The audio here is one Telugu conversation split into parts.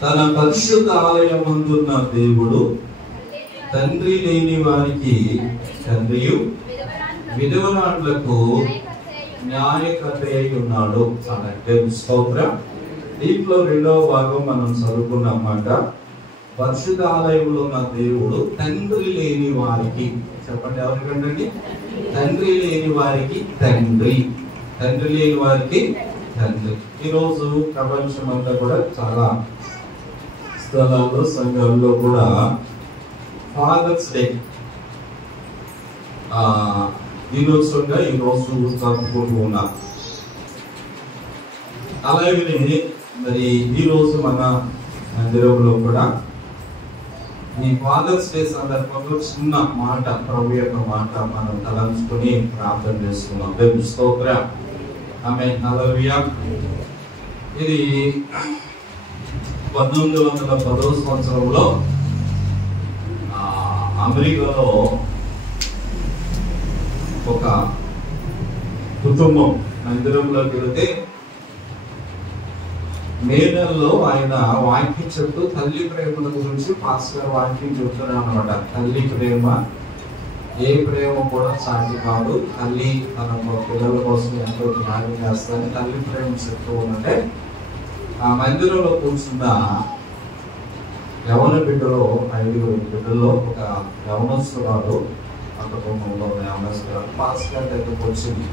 తన పరిశుద్ధ ఆలయమందున్న దేవుడు తండ్రి లేని వారికి తండ్రియు విధవరాండ్లకు న్యాయకర్త అయి ఉన్నాడు అంటే స్తోత్రం. దీంట్లో రెండవ భాగం మనం చదువుకున్నమాట. పరిశుద్ధ ఆలయంలో ఉన్న దేవుడు తండ్రి లేని వారికి, చెప్పండి ఎవరికండి? తండ్రి లేని వారికి తండ్రి, తండ్రి లేని వారికి తండ్రి. ఈరోజు ప్రపంచం అంతా కూడా చాలా స్థలాల్లో సంఘాల్లో కూడా ఫాదర్స్ డే దినోత్సవంగా ఈరోజు జరుపుకుంటూ ఉన్నాం. అలాగే మరి ఈరోజు మన మందిరంలో కూడా ఈ ఫాదర్స్ డే సందర్భంలో చిన్న మాట, ప్రభు యొక్క మాట మనం తలంచుకొని ప్రార్థన చేసుకున్నాం. దేవుని స్తోత్రం. ఆమేన్. హల్లెలూయా. ఇది 1910వ సంవత్సరంలో అమెరికాలో ఒక కుటుంబం మందిరంలోకి వెళితే మే నెలలో ఆయన వాక్యం చెప్తూ తల్లి ప్రేమల గురించి పాస్టర్ వాక్యం చెప్తున్నాడు అన్నమాట. తల్లి ప్రేమ ఏ ప్రేమ కూడా సాటి కాదు, తల్లి తన పిల్లల కోసం ఎంతో త్యాగం చేస్తానని తల్లి ప్రేమ చెప్తూ ఉన్నట్టే ఆ మందిరంలో కూర్చున్న యవన బిడ్డలో 5 బిడ్డల్లో ఒక యవనస్తురాలు, ఆ కుటుంబంలో యవనస్తురాలు పాస్టర్ దగ్గరకు వచ్చింది.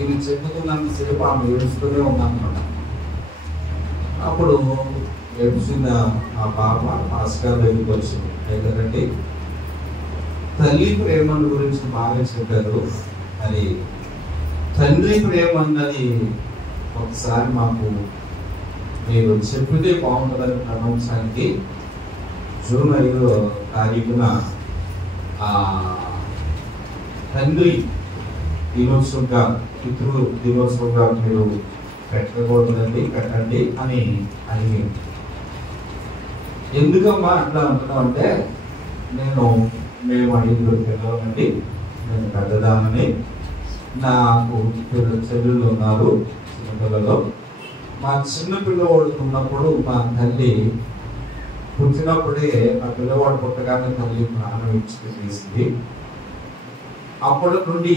ఇది చెప్పుకున్నంతసేపు ఆమె ఏడుస్తూనే ఉందన్నమాట. అప్పుడు ఏడ్చిన ఆ పాప పాస్టర్ దగ్గరికి వచ్చింది. ఎందుకంటే తల్లి ప్రేమ గురించి బాగా చెప్పారు, మరి తండ్రి ప్రేమ అన్నది ఒకసారి మాకు మీరు చెప్పితే బాగుంటుందని ప్రపంచానికి జూన్ 5వ తారీఖున తండ్రి దినోత్సవంగా, పితృ దినోత్సవంగా మీరు పెట్టకూడదండి, పెట్టండి అని అడిగి. ఎందుకమ్మా అట్లా అంటున్నాం అంటే, మేము 5 పిల్లలండి, నేను పెద్దదానని, నాకు చెల్లెళ్ళు ఉన్నారు చిన్నపిల్లలో. మా చిన్న పిల్లవాడు ఉన్నప్పుడు మా తల్లి పుట్టినప్పుడే ఆ పిల్లవాడు పుట్టగానే తల్లి ప్రాణం ఇచ్చి తీసింది. అప్పటి నుండి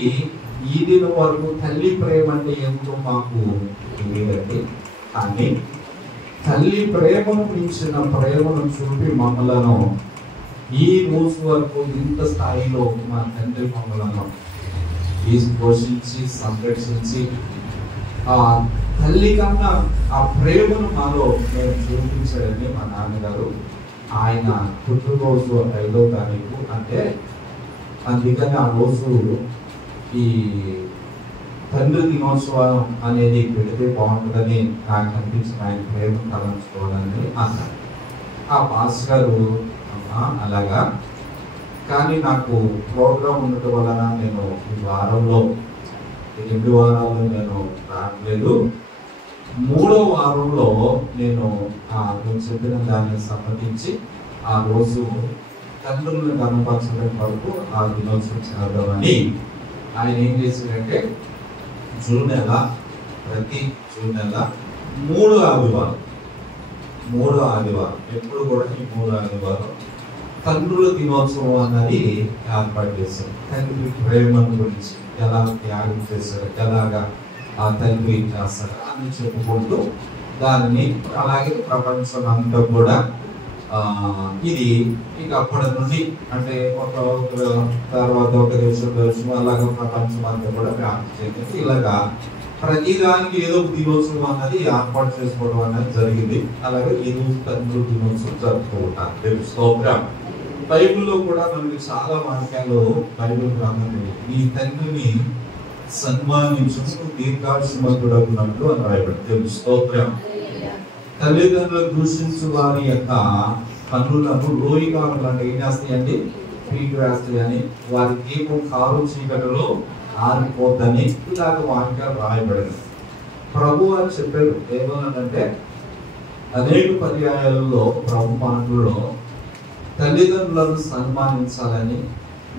ఈ దినం వరకు తల్లి ప్రేమ అంటే ఏమిటో మాకు తెలియదండి. కానీ తల్లి ప్రేమను మించిన ప్రేమను చూపి మమ్మలను ఈ రోజు వరకు ఇంత స్థాయిలో మా తండ్రి మమ్మలను పోషించి సంరక్షించి ఆ తల్లి కన్నా ఆ ప్రేమను మాలో మేము చూపించాడని మా నాన్నగారు ఆయన పుట్టినరోజు 5వ తారీఖు అంటే అందుకని ఆ రోజు ఈ తండ్రి దినోత్సవం అనేది పెడితే బాగుంటుందని నాకు అనిపించిన ఆయన ప్రేమ తలంచుకోవాలని అన్నారు. ఆ పాస్ గారు అలాగా, కానీ నాకు ప్రోగ్రాం ఉండటం వలన నేను ఈ వారంలో 2 వారాల్లో నేను రావట్లేదు. 3వ వారంలో నేను చెప్పిన దాన్ని సమ్మతించి ఆ రోజు తండ్రులను కనపరచడం వరకు ఆ దినోత్సవం చేద్దామని ఆయన ఏం చేశాడంటే ప్రతి జూన్ నెల 3వ ఆదివారం ఎప్పుడు కూడా ఈ 3వ ఆదివారం తండ్రుల దినోత్సవం అన్నది ఏర్పాటు చేశారు. తండ్రి ప్రేమను గురించి ఎలా త్యాగం చేశారు, ఎలాగా ఆ తండ్రి చేస్తారు అని చెప్పుకుంటూ దానిని అలాగే ప్రపంచం అంతా కూడా ఇది ఇక అప్పటి నుండి అంటే ఒక తర్వాత ఒక దేశం అలాగా ప్రపంచం అంతా కూడా వ్యాప్తి చెందింది. ఇలాగా ప్రతిదానికి ఏదో ఒక దినోత్సవం అన్నది ఏర్పాటు చేసుకోవడం అనేది జరిగింది. అలాగే ఈరోజు తండ్రుల దినోత్సవం జరుపుతూ ఉంటారు. స్తోత్రం. బైబిల్లో కూడా మనకి చాలా వాక్యాలు బైబిల్ గ్రంథంలో ఈ తండ్రిని సన్మానించు దీర్ఘాయుష్మంతుడగునట్లు అని రాయబడి. స్తోత్రం. తల్లిదండ్రులు దూషించు వారి యొక్క పనులను లోయకారులు అంటే ఏం చేస్తాయండి? పీకి వేస్తాయని, వారి దీపం కారు చీకటిలో ఆరిపోద్దని ఇలాగ వాక్యాలు రాయబడింది. ప్రభు అని చెప్పారు. ఏమన్నాడంటే అనేక పర్యాయాలలో ప్రభు మాటల్లో తల్లిదండ్రులను సన్మానించాలని,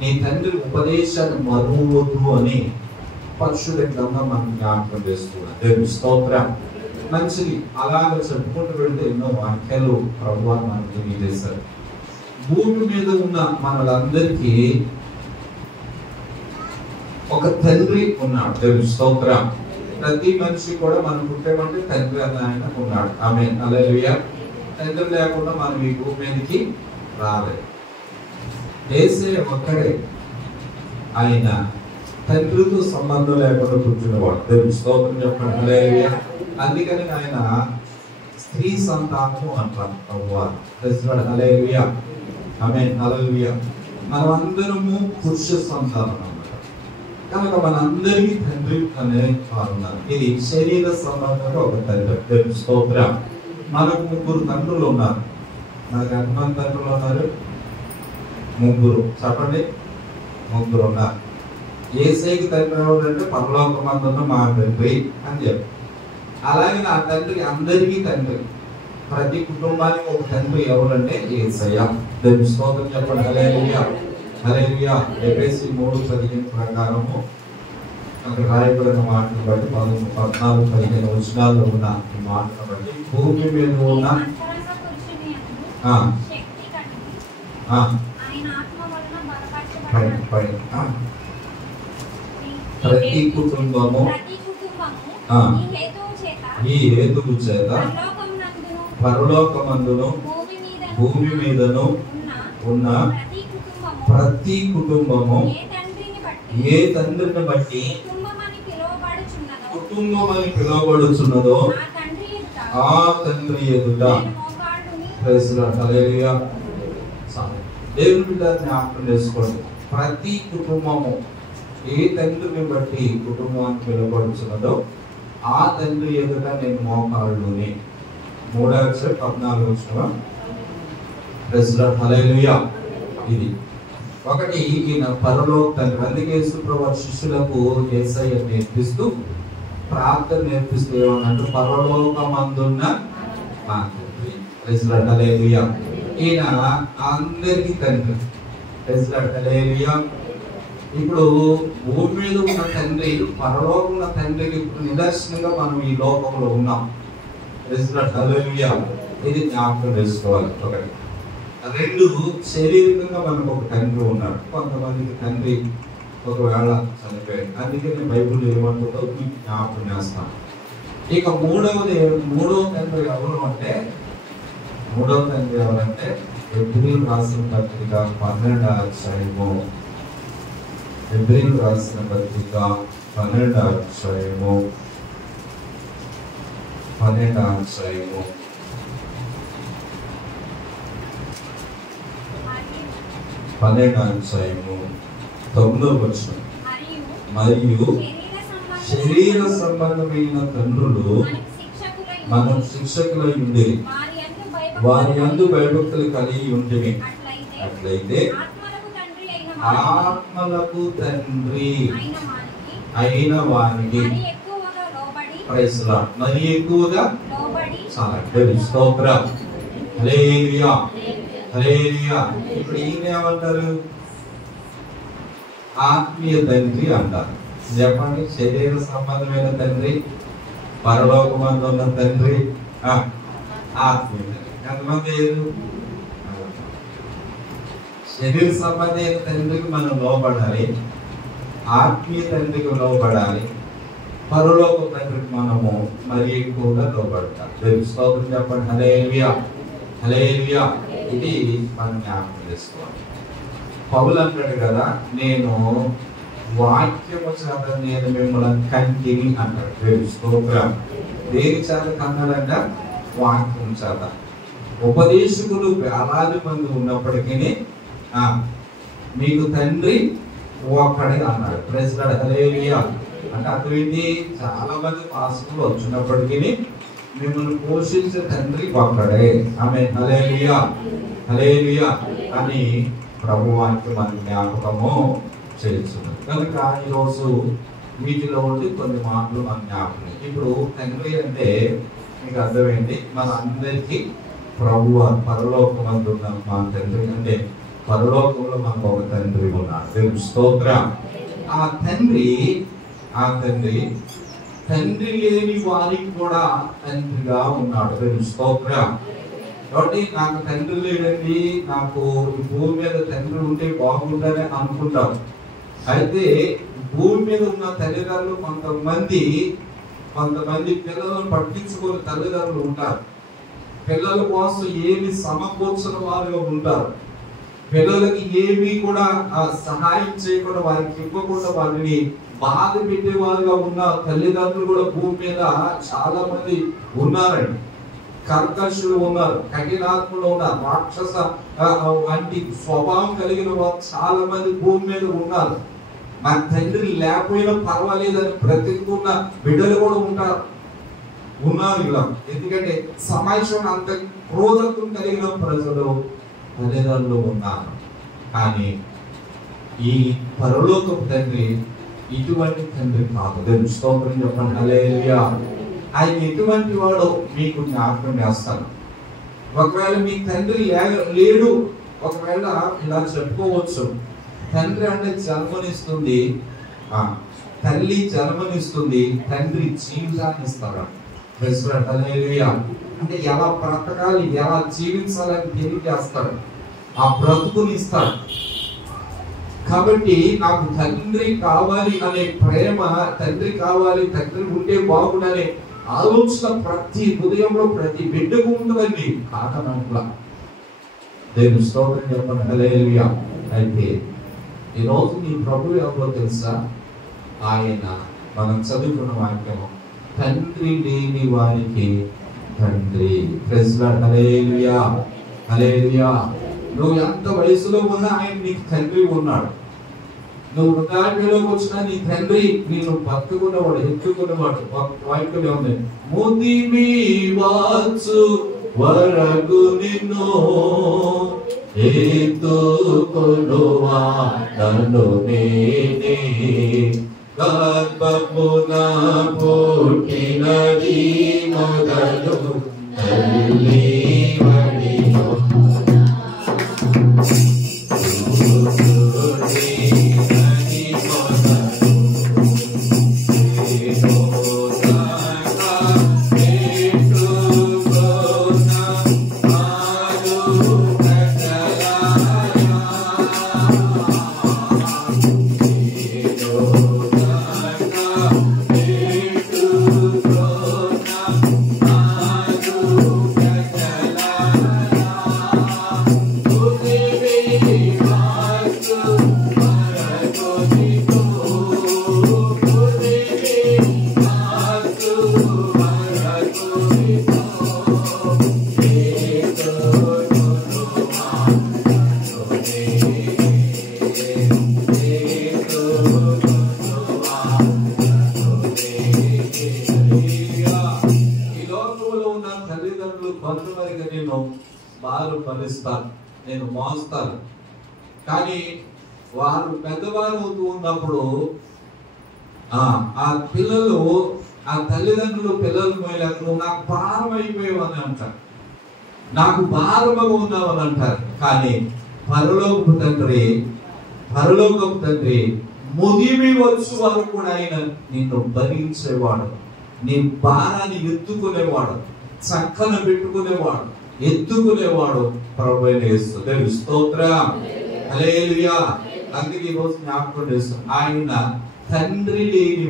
నీ తండ్రి ఉపదేశాన్ని మరువద్దు అని పరిశుద్ధ గ్రంథం మనం జ్ఞాపకం చేస్తున్నాం. దేవుని స్తోత్రం. మంచిది. అలాగ చెప్పుకుంటూ వెళ్తే ఎన్నో వాక్యాలు ప్రభువారు మనకు తెలియజేశారు. భూమి మీద ఉన్న మనలందరికీ ఒక తండ్రి ఉన్నాడు. దేవుని స్తోత్రం. ప్రతి మనిషి కూడా మనం పుట్టేమంటే తండ్రి అన్న ఆయన ఉన్నాడు. ఆమేన్. హల్లెలూయా. తండ్రి లేకుండా మనం ఈ భూమి మీదకి రాలేదు. యేసయ్య ఒక్కడే ఆయన తండ్రితో సంబంధం లేకుండా పుట్టినవాడు. దేవుని స్తోత్రం చెప్పండి. హల్లెలూయా. అందుకని ఆయన స్త్రీ సంతానము అంటారు ప్రభువారు. హల్లెలూయా. ఆమేన్. హల్లెలూయా. మనమందరము పురుష సంతానం అన్నమాట. కనుక మనందరికీ తండ్రి అనే వారు ఉన్నారు. ఇది శరీర సంబంధంగా ఒక తండ్రి. దేవుని స్తోత్రం. మనకు 3 తండ్రులు ఉన్నారు. మనకు ఎంతమంది తండ్రులు ఉన్నారు? 3. చెప్పండి. 3 ఉన్నారు. యేసయ్యకి తండ్రి ఎవరంటే పరలోకమందున్న మా తండ్రి అని చెప్పి. అలాగే నా తండ్రి అందరికీ తండ్రి. ప్రతి కుటుంబానికి ఒక తండ్రి ఎవరంటే యేసయ్య. దేవుని స్తోత్రం చెప్పండి. హల్లెలూయా. హల్లెలూయా. ఎఫెసీ 3:15 ప్రకారము అక్కడ రాయబడిన మాటను బట్టి 14-15 వచనాల్లో ఉన్న ఈ మాటను బట్టి భూమి మీద ఉన్న ప్రతి కుటుంబము ఈ హేతువు చేత పరలోకమందును భూమి మీదను ఉన్న ప్రతి కుటుంబము ఏ తండ్రిని బట్టి కుటుంబం అని పిలువబడుచున్నదో ఆ తండ్రి ఎదుట హల్లెలూయా. దేవుని బిడ్డ జ్ఞాపకం చేసుకోండి. ప్రతి కుటుంబము ఏ తండ్రిని బట్టి కుటుంబాన్ని పిలువబడుచున్నదో ఆ తండ్రి ఎదుట నేను మోకాళ్ళుని. 3:14 హల్లెలూయా. ఇది ఒకటి ఈయన పరలోక తండ్రి. అందుకే యేసుప్రభువు శిష్యులకు యేసయ్య నేర్పిస్తూ ప్రార్థన నేర్పిస్తూ ఏమన్నట్టు పరలోకమందున్న మా తండ్రి. హల్లెలూయా. ఈయన అందరికీ తండ్రి. హల్లెలూయా. ఇప్పుడు భూమి మీద ఉన్న తండ్రి పరలోకం ఉన్న తండ్రికి ఇప్పుడు నిదర్శనంగా మనం ఈ లోకంలో ఉన్నాం. హల్లెలూయా. ఇది జ్ఞాపకం చేసుకోవాలి. ఒకటి. 2, శారీరకంగా మనకు ఒక తండ్రి ఉన్నాడు. కొంతమందికి తండ్రి ఒకవేళ చనిపోయాడు. అందుకని బైబిల్ ఏమంటుందో మీకు జ్ఞాపకం చేస్తాను. ఇక మూడవ తండ్రి ఎవరు అంటే హెబ్రీయులకు రాసిన పత్రిక 12వ అధ్యాయము. హెబ్రీయులకు రాసిన పత్రిక 12వ అధ్యాయము 12వ అధ్యాయము 9వ వచనం. మరియు శరీర సంబంధమైన తండ్రులు మనం శిక్షకులై ఉండేది వారి యందు భయభక్తులు కలిగి ఉంటిమి. అట్లయితే ఆత్మలకు తండ్రి అయిన వానికి మరి ఎక్కువగా స్తోత్రం. హల్లెలూయా. హల్లెలూయా. ఇప్పుడు ఈయన ఏమంటారు? ఆత్మీయ తండ్రి అంటారు. చెప్పండి. శరీర సంబంధమైన తండ్రి, పరలోకమందు ఉన్న తండ్రి, ఆత్మీయ తండ్రి. ఎంతమంది? శరీర సంబంధమైన తండ్రికి మనం లోబడాలి, ఆత్మీయ తండ్రికి లోబడాలి, పరలోక తండ్రికి మనము మరి ఎక్కువగా లోబడతాం. స్తోత్రం చెప్పండి. హల్లెలూయా. హల్లెలూయా. ఇది మనం జ్ఞాపకం చేసుకోవాలి. పౌలు అంటాడు కదా, నేను వాక్యము చేత నేను మిమ్మల్ని కంటిని అంటాడు. స్తోత్రం. దేని చేత కన్నాడంట? వాక్యం చేత. ఉపదేశకులు వేలాది మంది ఉన్నప్పటికీ మీకు తండ్రి ఒక్కడే అన్నాడు. హల్లెలూయా. అంటే అటువంటి చాలా మంది పాస్టర్లు వచ్చినప్పటికీ మిమ్మల్ని పోషించే తండ్రి ఒక్కడే. ఆమేన్. హల్లెలూయా. హల్లెలూయా అని ప్రభువానికి మన జ్ఞాపకము చేస్తున్నారు. కనుక ఈరోజు వీటిలో ఉండి కొన్ని మాటలు మన జ్ఞాపకం. ఇప్పుడు తండ్రి అంటే మీకు అర్థమైంది, మన అందరికీ ప్రభువు పరలోకమందున్న మా తండ్రి అంటే పరలోకంలో మనకు ఒక తండ్రి ఉన్నాడు. స్తోత్రం. ఆ తండ్రి తండ్రి లేని వారికి కూడా తండ్రిగా ఉన్నాడు. స్తోత్రం. కాబట్టి నాకు తండ్రి లేడండి, నాకు ఈ భూమి మీద తండ్రి ఉంటే బాగుంటుందని అనుకుంటాం. అయితే భూమి మీద ఉన్న తల్లిదండ్రులు కొంతమంది పిల్లలను పట్టించుకునే తల్లిదండ్రులు ఉంటారు. పిల్లల కోసం ఏమి సమకూర్చిన వారుగా ఉంటారు. పిల్లలకి ఏమి కూడా సహాయం చేయకుండా, వారికి ఇవ్వకుండా వారిని బాధ పెట్టేవారుగా ఉన్న తల్లిదండ్రులు కూడా భూమి మీద చాలా మంది ఉన్నారండి. కర్కశులు ఉన్నారు, కఠినాత్ములు ఉన్నారు, రాక్షస వంటి స్వభావం కలిగిన వారు చాలా మంది భూమి మీద ఉన్నారు. మన తండ్రి లేకపోయినా పర్వాలేదని బ్రతికున్న బిడ్డలు కూడా ఉన్నారు ఇలా. ఎందుకంటే సమాజం అంత క్రోధత్వం కలిగిన ప్రజలు తల్లిదండ్రులు ఉన్నారు. కానీ ఈ పరలోకపు తండ్రి ఇటువంటి తండ్రి కాదు. స్తోత్రం చెప్పండి. హల్లెలూయా. ఆయన ఎటువంటి వాడో మీకు జ్ఞాపకం చేస్తాను. ఒకవేళ మీ తండ్రి లేడు, ఒకవేళ ఇలా చెప్పుకోవచ్చు, తండ్రి అంటే జన్మనిస్తుంది, తల్లి జన్మనిస్తుంది, తండ్రి జీవితాన్ని ఇస్తాడు. అంటే ఎలా బ్రతకాలి, ఎలా జీవించాలని తెలియజేస్తాడు, ఆ బ్రతుకుని ఇస్తాడు. కాబట్టి నాకు తండ్రి కావాలి అనే ప్రేమ, తండ్రి కావాలి, తండ్రి ఉంటే బాగుండనే ఆలోచన ప్రతి హృదయంలో ప్రతి బిడ్డకు ఉంటుందండి. కాకనట్లా దేవుని స్తోత్రం చెప్పండి. హల్లెలూయా. అయితే ఈరోజు నీ ప్రభు ఎవరో తెలుసా? ఆయన మనం చదువుకున్న వాక్యం, తండ్రి లేని వారికి తండ్రి. హల్లెలూయా. హల్లెలూయా. నువ్వు ఎంత వయసులో ఉన్నా ఆయన నీకు తండ్రి ఉన్నాడు. నువ్వు వృద్ధాప్యంలోకి వచ్చినా నీ తండ్రి నేను పట్టుకున్నవాడు, ఎత్తుకున్నవాడు. వాక్యం ఉంది, ముదిమి వచ్చు వరకు నిన్ను ఎత్తుకొనువా నన్ను నేనే, గర్భమున పుట్టినది మొదలు తల్లి వడిలో నేను మోస్తాను. కానీ వారు పెద్దవారు అవుతూ ఉన్నప్పుడు ఆ పిల్లలు, ఆ తల్లిదండ్రులు పిల్లలు మోయలేక నువ్వు నాకు భారం అయిపోయావని అంటారు, నాకు భారముగా ఉన్నావని అంటారు. కానీ పరలోకపు తండ్రి ముదిమి వచ్చు వరకు కూడా ఆయన నిన్ను భరించేవాడు, నీ భారాన్ని ఎత్తుకునేవాడు, చక్కన పెట్టుకునేవాడు, ఎత్తుకునేవాడు ప్రభువైన యేసు. దేవుని స్తోత్రం. హల్లెలూయా. అందుకే ఈ రోజు జ్ఞాపకం చేస్తాం, ఆయన తండ్రి లేని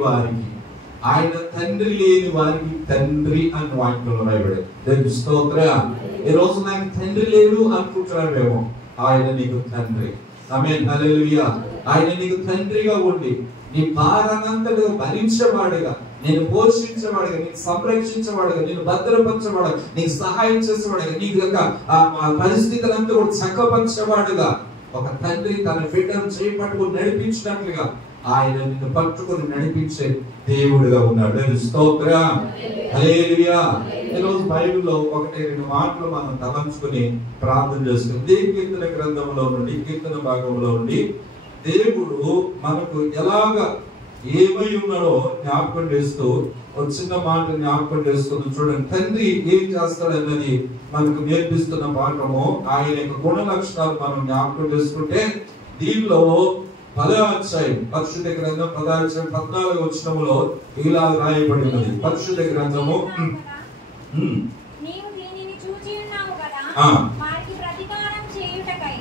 వారికి తండ్రి అని వాక్యంలో రాయబడింది. దేవుని స్తోత్రం. ఈ రోజు నాకు తండ్రి లేడు అనుకుంటున్నావేమో, ఆయన నీకు తండ్రి. ఆమేన్. హల్లెలూయా. ఆయన నీకు తండ్రిగా ఉండి నీ భారాన్నంతగా భరించేవాడుగా, నేను పోషించేవాడుగా, నీకు సంరక్షించేవాడుగా, నేను భద్రపరచేవాడుగా, నీకు సహాయం చేసేవాడుగా, నీకు యొక్క పరిస్థితులంతా కూడా చక్కపరిచేవాడుగా, ఒక తండ్రి తన బిడ్డను చేపట్టుకుని నడిపించినట్లుగా ఆయన నిన్ను పట్టుకుని నడిపించే దేవుడుగా ఉన్నాడు. స్తోత్రం. హల్లెలూయా. ఈరోజు బైబిల్లో 1-2 మాటలు మనం తలంచుకుని ప్రార్థన చేసుకుని కీర్తన గ్రంథంలో నుండి, కీర్తన భాగంలో నుండి దేవుడు మనకు ఎలాగా ఏమై ఉన్నాడో జ్ఞాపకం చేస్తూ ఒక చిన్న మాట జ్ఞాపకం చేసుకుని చూడండి. తండ్రి ఏం చేస్తాడన్నది మనకు నేర్పిస్తున్న పాఠము, ఆయన యొక్క గుణ లక్షణాలు మనం జ్ఞాపకం చేసుకుంటే దీనిలో 10వ పరిశుద్ధ గ్రంథం 14వ వచనంలో ఇలా రాయబడి ఉన్నది. పరిశుద్ధ గ్రంథము నీవు దీనిని చూచి ఉన్నావు కదా, వారికి ప్రతికారం చేయుటకై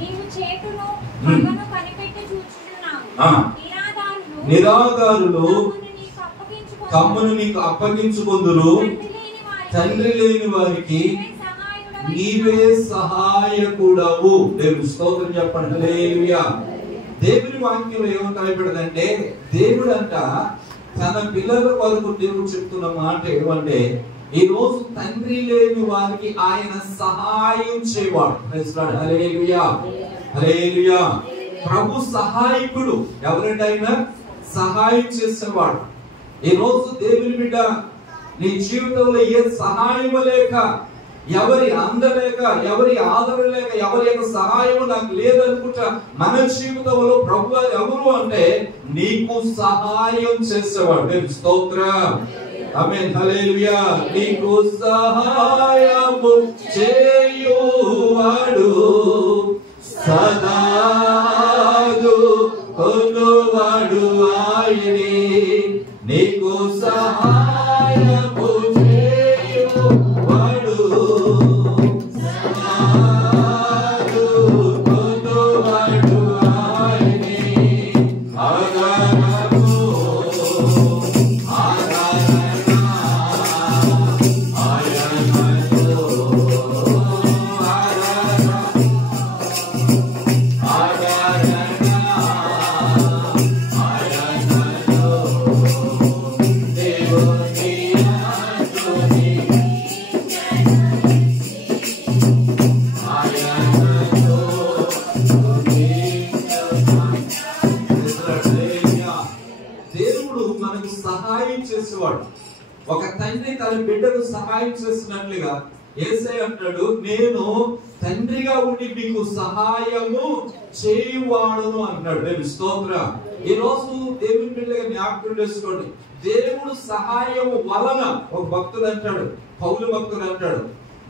నీవు చేటును పగను కనిపెట్టి చూచుచున్నావు. నిరాధారులు తమ్మును నీకు అప్పగించుకొందురు, తండ్రి లేని వారికి నీవే సహాయకుడవు. దేవుని స్తోత్రం చెప్పండి. హల్లెలూయా. దేవుని వాక్యంలో ఏమని రాయబడిందంటే, దేవుడు అంట తన పిల్లల కొరకు దేవుడు చెప్తున్న మాట ఏమంటే, ఈ రోజు తండ్రి లేని వారికి ఆయన సహాయం చేయవాడు. హల్లెలూయా, హల్లెలూయా. ప్రభు సహాయకుడు. ఎవరంటే ఆయన సహాయం చేసేవాడు. ఈ రోజు దేవుని బిడ్డ నీ జీవితంలో ఏ సహాయం లేక, ఎవరి అందలేక, ఎవరి ఆదరణ లేక, ఎవరి యొక్క సహాయం నాకు లేదనుకుంటా మన జీవితంలో ప్రభు ఎవరు అంటే నీకు సహాయం చేసేవాడు. దేవుని స్తోత్రం. ఆమేన్. హల్లెలూయా. నీకు సహాయము చేయువాడు సదాదు కొనువాడు ఆయనే. నీకు సహాయము చేయువాడు సదాదు కొనువాడు ఆయనే. ఆధారము ఒక తండ్రి తన బిడ్డకు సహాయం చేసినట్లుగా యేసయ్య అంటాడు, నేను తండ్రిగా ఉండి మీకు సహాయము చేయువాడును అన్నాడు. దేవుని స్తోత్రం. ఈ రోజు దేవుని బిడ్డగా జ్ఞాపకం చేసుకోండి, దేవుడు సహాయం వలన. ఒక భక్తుడు అంటాడు, పౌలు భక్తుడు అంటాడు,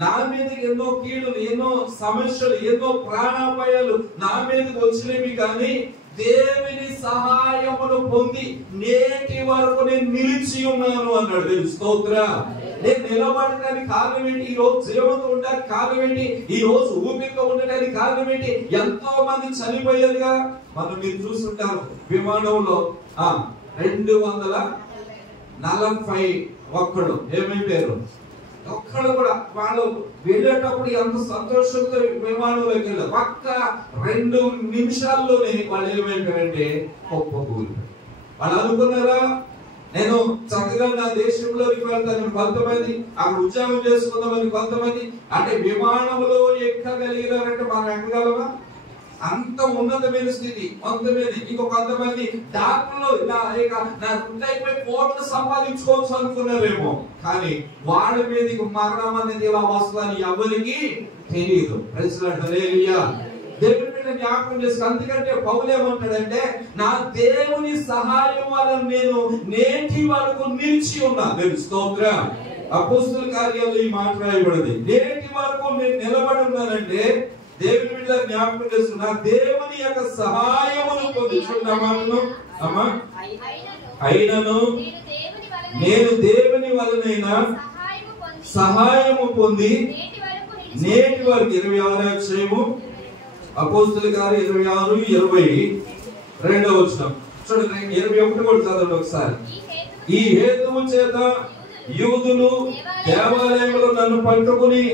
నా మీదకి ఎన్నో కీడులు, ఎన్నో సమస్యలు, ఎన్నో ప్రాణాపాయాలు నా మీదకి వచ్చినవి, కానీ దేవుని సహాయమును పొంది నేటి వరకు నేను నిలిచి ఉన్నాను అన్నాడు. దేవుని స్తోత్రం. నేను నిలబడడానికి కారణం ఏంటి? ఈ రోజు జీవంతో ఉండడానికి కారణం ఏంటి? ఈ రోజు ఊపిరితో ఉండడానికి కారణం ఏంటి? ఎంతో మంది చనిపోయేదిగా మనం మీరు చూస్తుంటారు. విమానంలో 241 ఏమైపోయారు? ఒక్కడు కూడా వాళ్ళు వెళ్ళేటప్పుడు ఎంత సంతోషంతో విమానంలోకి వెళ్ళారు. పక్క 2 నిమిషాల్లోనే వాళ్ళు ఏమైపోయారంటే కుప్పకూలిపోయారు. వాళ్ళు అనుకున్నారా, నేను చక్కగా నా దేశంలోకి వెళ్తాను కొంతమంది, అక్కడ ఉద్యోగం చేసుకుందామని కొంతమంది, అంటే విమానంలో ఎక్కగలిగినారంటే మనం ఎక్కగలమా? అంత ఉన్నతమైన స్థితి కొంతమంది. ఇంకో కొంతమంది డాక్టర్లు కోట్లు సంపాదించుకోవచ్చు అనుకున్నారేమో, కానీ వాళ్ళ మీద మరణం అనేది ఎలా వస్తుందని ఎవరికి తెలియదు. దేవుని మీద జ్ఞాపకం చేసి, అందుకంటే పౌలు ఏమంటాడంటే, నా దేవుని సహాయం వలన నేను నేటి వరకు నిలిచి ఉన్నా. దేవుని స్తోత్రం. అపోస్తలుల కార్యాల్లో ఈ మాట రాయబడింది, నేటి వరకు నేను నిలబడి ఉన్నానంటే దేవుని మీద జ్ఞాపకం చేస్తున్నా, దేవుని యొక్క సహాయమును పొందుచున్నాను. అమ్మా, అయినను నేను దేవుని వలనైనా సహాయము పొంది నేటి వరకు 26వ అధ్యాయము అపోస్తలుల కార్యం 26:22 వచనం చూడండి. 21 కూడా చదవండి ఒకసారి. ఈ హేతువు చేత యూదులు దేవాలయంలో నన్ను పట్టుకుని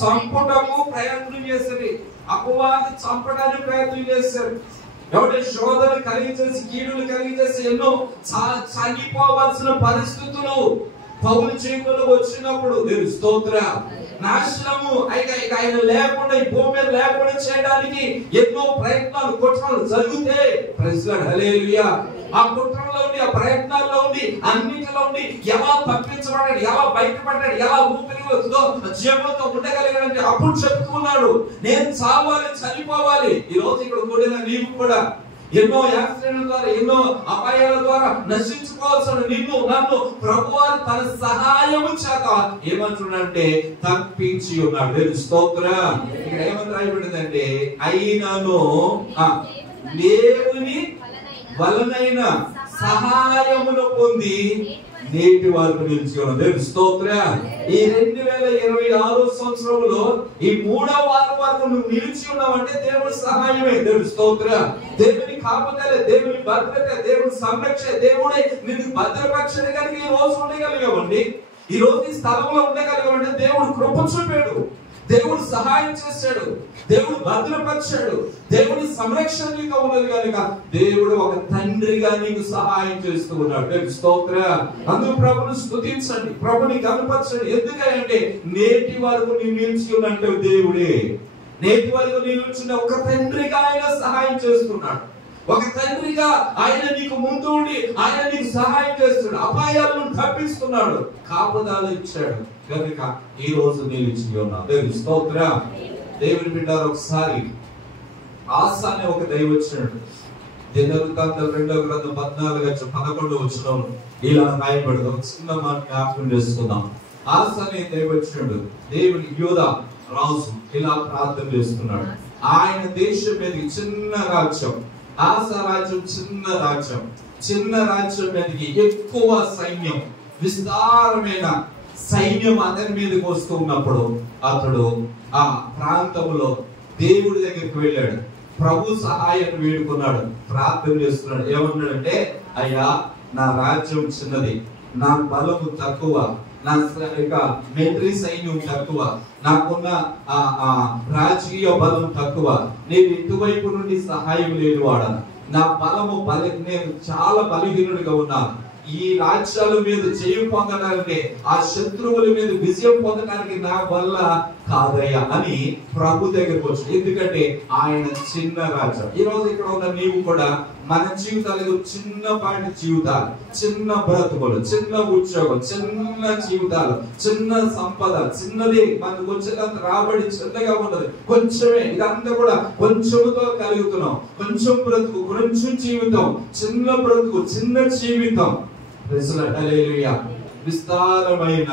చంపుటకు ప్రయత్నం చేశారు. అపవాది చంపడానికి ప్రయత్నం చేశారు. ఎవరి శోధన కలిగించేసి, కీడులు కలిగించేసి, ఎన్నో చనిపోవలసిన పరిస్థితులు పౌలు జీవితంలో వచ్చినప్పుడు, దేవుని స్తోత్రం, నాశనము ఆయన లేకుండా, ఈ భూమి మీద లేకుండా చేయడానికి ఎన్నో ప్రయత్నాలు, కుట్రలు జరిగితే, హల్లెలూయా, ఆ కుట్రలో ఉండి, ఆ ప్రయత్నాల్లో ఉండి, అన్నిటిలో ఉండి ఎలా తప్పించబడ్డాడు, ఎలా బయటపడ్డాడు, ఎలా ఊపిరితో జీవంతో ఉండగలిగాడంటే అప్పుడు చెప్పుకున్నాడు, నేను చావాలి, చనిపోవాలి. ఈ రోజు ఇక్కడ కూడిన నీవు కూడా ఎన్నో యాక్సిడెంట్ల ద్వారా, ఎన్నో అపాయాల ద్వారా నశించుకోవాల్సిన నిన్ను, నన్ను ప్రభువారు తన సహాయము చేత ఏమంటున్నాడంటే తప్పించి ఉన్నాడు. దేవుని స్తోత్రం. ఇక్కడ ఏమని రాయబడిందంటే, అయినను దేవుని వలనైన సహాయమును పొంది నేటి వరకు నిలిచి ఉన్నది. స్తోత్రం. ఈ 2026 సంవత్సరంలో ఈ 3వ వారం వరకు నువ్వు నిలిచి ఉన్నావంటే దేవుడి సహాయమే. దేవుడి స్తోత్రం. దేవుని కాపుదల, దేవుని భద్రత, దేవుని సంరక్షణ, దేవుడే నిన్ను భద్రపరచడానికి ఈ రోజు ఉండగలిగామండి. ఈ రోజు ఈ స్థలంలో ఉండగలిగామంటే దేవుడు కృప చూపాడు, దేవుడు సహాయం చేశాడు, దేవుడు భద్రపరిచాడు, దేవుడి సంరక్షణ నీకు ఉన్నది కనుక దేవుడు ఒక తండ్రిగా నీకు సహాయం చేస్తూ ఉన్నాడు. స్తోత్రం. అందరూ ప్రభుని స్తుతించండి, ప్రభుని కనపరచండి. ఎందుకంటే నేటి వరకు నీ నిలిచి ఉన్నట్టు దేవుడే, నేటి వరకు నీ నిలిచిన ఒక తండ్రిగా ఆయన సహాయం చేస్తున్నాడు. ఒక తండ్రిగా ఆయన నీకు ముందు ఉండి ఆయన నీకు సహాయం చేస్తున్నాడు, అపాయాలను తప్పిస్తున్నాడు, కాపుదల ఇచ్చాడు కనుక ఈ రోజు నిలిచి ఉన్నాడు. దేవుని స్తోత్రం. దేవుని బిడ్డలు, ఒకసారి ఆసా అనే ఒక దైవజనుడు దినవృత్తాంతం 2వ గ్రంథం 14-11 వచనంలో ఇలా రాయబడింది. ఒక చిన్న మాట జ్ఞాపకం చేసుకుందాం. ఆసా అనే దైవజనుడు దేవుని యోధా రాజు ఇలా ప్రార్థన చేస్తున్నాడు. ఆయన దేశం మీద చిన్న రాజ్యం, ఆసా రాజ్యం చిన్న రాజ్యం, చిన్న రాజ్యం మీదకి ఎక్కువ సైన్యం, విస్తారమైన సైన్యం అతని మీదకి వస్తూ ఉన్నప్పుడు అతడు ఆ ప్రాంతంలో దేవుడి దగ్గరికి వెళ్ళాడు, ప్రభు సహాయం వేడుకున్నాడు, ప్రార్థన చేస్తున్నాడు. ఏమన్నాడంటే, అయ్యా నా రాజ్యం చిన్నది, నా బలము తక్కువ, నా మిలిటరీ సైన్యం తక్కువ, నాకున్న రాజకీయ బలం తక్కువ, నేను ఇటువైపు నుండి సహాయం లేని వాడను, నా బలము నేను చాలా బలహీనుడిగా ఉన్నాను, ఈ రాజ్యాల మీద జయం పొందడానికి, ఆ శత్రువుల మీద విజయం పొందడానికి నా వల్ల కాదయ్యా అని ప్రభు దగ్గరకు వచ్చి. ఎందుకంటే ఆయన చిన్న రాజ్యం. ఈ రోజు ఇక్కడ ఉన్న నీవు కూడా మన జీవితాలు చిన్నపాటి జీవితాలు, చిన్న బ్రతుకులు, చిన్న ఉద్యోగం, చిన్న జీవితాలు, చిన్న సంపద, చిన్నది మనకు వచ్చినంత రాబడి చిన్నగా ఉన్నది, కొంచెమే, ఇదంతా కూడా కొంచెంతో కలుగుతున్నాం. కొంచెం బ్రతుకు, కొంచెం జీవితం, చిన్న బ్రతుకు, చిన్న జీవితం. విస్తారమైన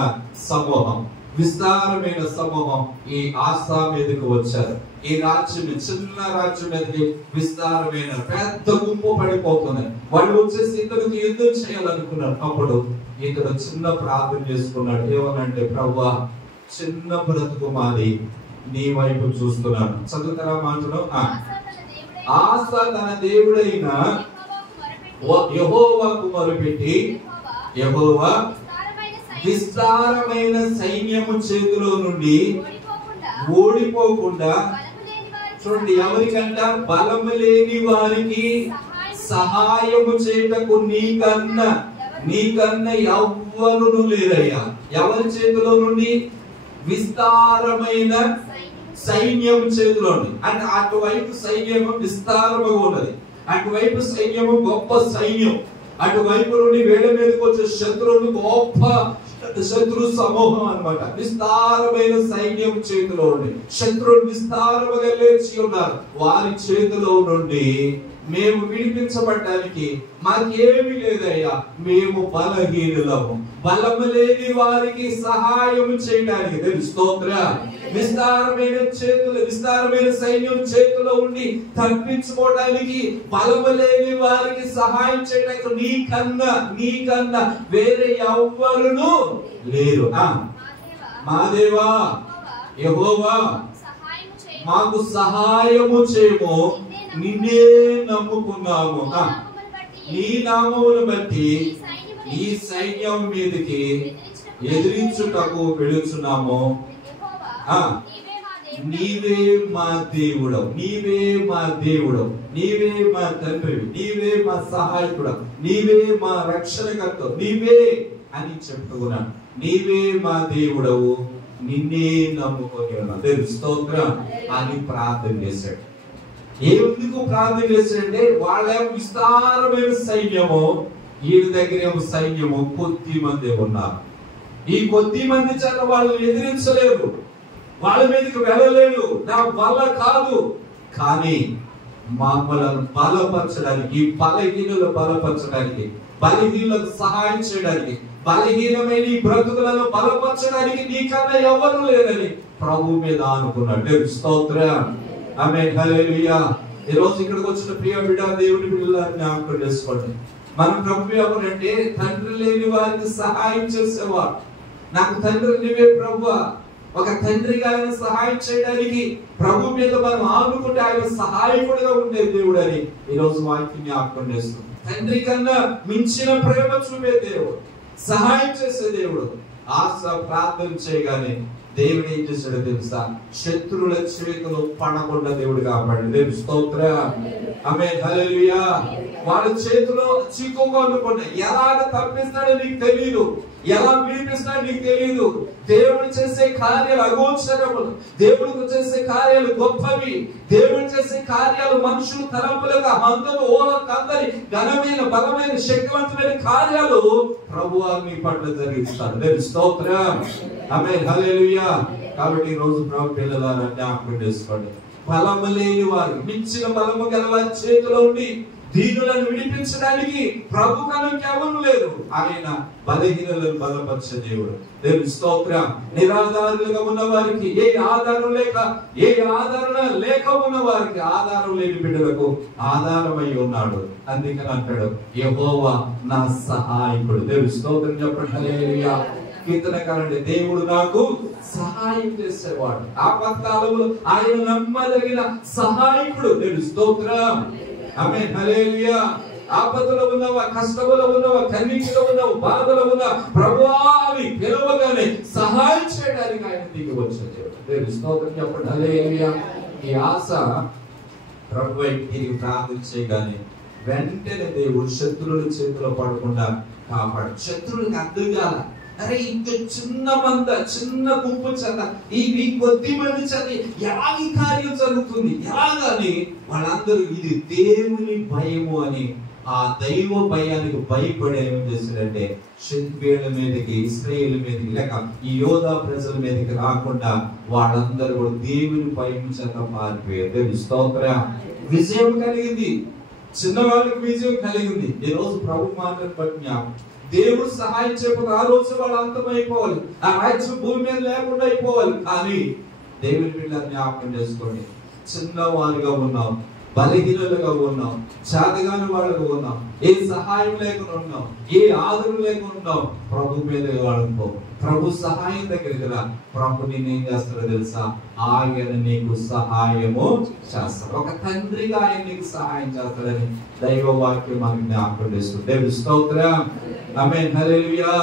సమూహం, విస్తారమైన సమూహం ఈ ఆసా మీదకి వచ్చారు. ఈ రాజ్యం, చిన్న రాజ్యం మీదకి విస్తారమైన పెద్ద గుంపు పడిపోతుంది. వాళ్ళు వచ్చేసి ఇతనికి యుద్ధం చేయాలనుకున్నారు. అప్పుడు ఇతడు చిన్న ప్రార్థన చేసుకున్నాడు. ఏమనంటే, ప్రభువా చిన్న బ్రతుకు మాది, నీ వైపు చూస్తున్నాను. చదువుతారా మాటలు? ఆసా తన దేవుడైన యెహోవాకు మొరపెట్టి, యెహోవా విస్తారమైన సైన్యము చేతిలో నుండి ఓడిపోకుండా, చూడండి, ఎవరికంట? బలము లేని వారికి సహాయము చేయటకు నీకన్నా ఎవ్వరును లేరయ్యా. ఎవరి చేతిలో నుండి? విస్తారమైన సైన్యం చేతిలో నుండి. అంటే అటువైపు సైన్యము విస్తారముగా ఉన్నది, అటువైపు సైన్యము గొప్ప సైన్యం, అటువైపు నుండి వేళ మీదకి వచ్చే శత్రువులు గొప్ప శత్రు సమూహం అన్నమాట. విస్తారమైన సైన్యం చేతిలో నుండి శత్రువులు విస్తారముగా లేచి ఉన్నారు. వారి చేతిలో నుండి మేము విడిపించబడ్డానికి మాకేమి లేదయ్యా, మేము బలహీనులము, బలము లేని వారికి సహాయం చేయడానికి. స్తోత్రం. విస్తారమైన సైన్యం చేతిలో ఉండి తప్పించుకోవడానికి, బలము లేని వారికి సహాయం చేయడానికి నీకన్నా వేరే ఎవ్వరును లేరు. మా దేవా యెహోవా మాకు సహాయము చేయము, నిన్నే నమ్ముకున్నాము, నీ నామమును బట్టి ఈ సైన్యం మీదకి ఎదిరించుటకు వెళుచున్నాము. నీవే మా దేవుడు, నీవే మా దేవుడు, నీవే మా తండ్రి, నీవే మా సహాయకుడు, నీవే మా రక్షణకర్త, నీవే అని చెప్తున్నాను. నీవే మా దేవుడవు, నిన్నే నమ్ముకొని ఉన్నాను. స్తోత్రం అని ప్రార్థన చేశాడు. ఎందుకు ప్రార్థన చేశాడంటే, వాళ్ళ విస్తారమైన సైన్యము, వీడి దగ్గర సైన్యము కొద్ది మంది ఉన్నారు. ఈ కొద్ది మంది చేత వాళ్ళు ఎదిరించలేరు, వాళ్ళ మీదకి వెళ్ళలేడు, నా వల్ల కాదు. కానీ మమ్మల్ని బలపరచడానికి, బలహీనులు బలపరచడానికి, బలహీనులకు సహాయం చేయడానికి, బలహీనమైన ఈ బ్రతుకులను బలపరచడానికి నీకన్నా ఎవరు లేరని ప్రభు మీద అనుకున్నాడు. స్తోత్రం. ఆమేన్. హల్లెలూయా. ఈ రోజు ఇక్కడికి వచ్చిన ప్రియ బిడ్డ, దేవుని బిడ్డలను జ్ఞాపకం చేసుకోండి. మన ప్రభు ఎవరంటే తండ్రి లేని వారికి సహాయం చేసేవాడు. నాకు తండ్రి నీవే ప్రభువా. ఒక తండ్రిగా ఆయన సహాయం చేయడానికి ప్రభు మీద మనం ఆనుకుంటే ఆయన సహాయకుడిగా ఉండే దేవుడు అని ఈరోజు వాక్యం జ్ఞాపకం చేస్తుంది. తండ్రి కన్నా మించిన ప్రేమ చూపే దేవుడు, సహాయం చేసే దేవుడు. ఆశ ప్రార్థన చేయగానే దేవుడు ఏం చేశాడో తెలుసా? శత్రువుల చేతిలో పడకుండా దేవుడు కాపాడు. దేవుడు స్తోత్రం. ఆమేన్, హల్లెలూయా. వాళ్ళ చేతిలో చిక్కుగా అనుకున్నా ఎలాగ తప్పిస్తాడో నీకు తెలియదు, ఎలా విడిపిస్తాడో నీకు తెలియదు. దేవుడు చేసే కార్యాలు అగోచరములు, దేవుడు చేసే కార్యాలు గొప్పవి. దేవుడు చేసే కార్యాలు మనుషులు తలంపులుగా అందరూ ఓలందరి ఘనమైన బలమైన శక్తివంతమైన కార్యాలు ప్రభువు నీ పట్ల జరిగిస్తాడు. దేవుని స్తోత్రం. ఆమేన్, హల్లెలూయా. కాబట్టి ఈ రోజు ప్రభు పిల్లలారా జ్ఞాపకం చేసుకోండి. బలము లేని వారు, మించిన బలము గల వారి చేతిలో ఉండి దీనులను విడిపించడానికి ప్రభు కనుక ఎవరు లేరు. ఆయన బలహీనులను బలపరిచే దేవుడు. దేవుని స్తోత్రం. నిరాధారులుగా ఉన్న వారికి, ఏ ఆధారం లేక ఉన్న వారికి, ఆధారం లేని బిడ్డలకు ఆధారమై ఉన్నాడు. అందుకని అంటాడు, యెహోవా నా సహాయకుడు. దేవుని స్తోత్రం చెప్పండి. హల్లెలూయా. కీర్తనకారుడు, దేవుడు నాకు సహాయం చేసేవాడు. ఆపత్కాలంలో ఆయన నమ్మదగిన సహాయకుడు. దేవుని స్తోత్రం. ఆమేన్, హల్లెలూయా. ఆపదలో ఉన్నవా, కష్టములో ఉన్నవా, కన్నీటిలో ఉన్నవా, బాధలో ఉన్నవా, ప్రభువా అని పిలవగానే సహాయం చేయడానికి ఆయన దిగి వచ్చాడు. దేవుని స్తోత్రం చెప్పండి. హల్లెలూయా. ఈ ఆశ ప్రభు తిరిగి ప్రార్థన చేయగానే వెంటనే దేవుడు శత్రువుల చేతిలో పడకుండా కాపాడు. శత్రువులకు అర్థం కాల, అరే ఇంత చిన్న గుంపు చెంద ఈ కొద్ది మంది చది ఎలాగ కార్యం జరుగుతుంది, ఎలాగని వాళ్ళందరూ ఇది దేవుని భయము అని ఆ దైవ భయానికి భయపడి ఏం చేశాడంటే శత్రువుల మీదకి, ఇశ్రాయేలు మీదకి, లేక ఈ యోధా ప్రజల మీదకి రాకుండా వాళ్ళందరూ కూడా దేవుని భయం చేత మారిపోయారు. దేవుని స్తోత్రం. విజయం కలిగింది, చిన్నవాళ్ళకి విజయం కలిగింది. ఈ రోజు ప్రభు మాటలు పట్టిన దేవుడు సహాయం చేయకపోతే ఆ రోజు వాళ్ళు అంతమైపోవాలి, ఆ రాజ్యం భూమి మీద లేకుండా అయిపోవాలి. కానీ దేవుని బిడ్డలను జ్ఞాపకం చేసుకోండి. చిన్నవారుగా ఉన్నాం, బలహీనులుగా ఉన్నాం, చేతగాని వాళ్ళగా ఉన్నాం, ఏ సహాయం లేకుండా ఉన్నాం, ఏ ఆదరణ లేకుండా ఉన్నాం. ప్రభు మీద వాడుకో, ప్రభు సహాయం దగ్గరికి రా. ప్రభు నేను ఏం చేస్తాడో తెలుసా? ఆయన నీకు సహాయము చేస్తాడు. ఒక తండ్రిగా ఆయన నీకు సహాయం చేస్తాడని దైవ వాక్యం మనకి జ్ఞాపకం చేస్తుంది. దేవుని స్తోత్రం. ఆమేన్, హల్లెలూయా.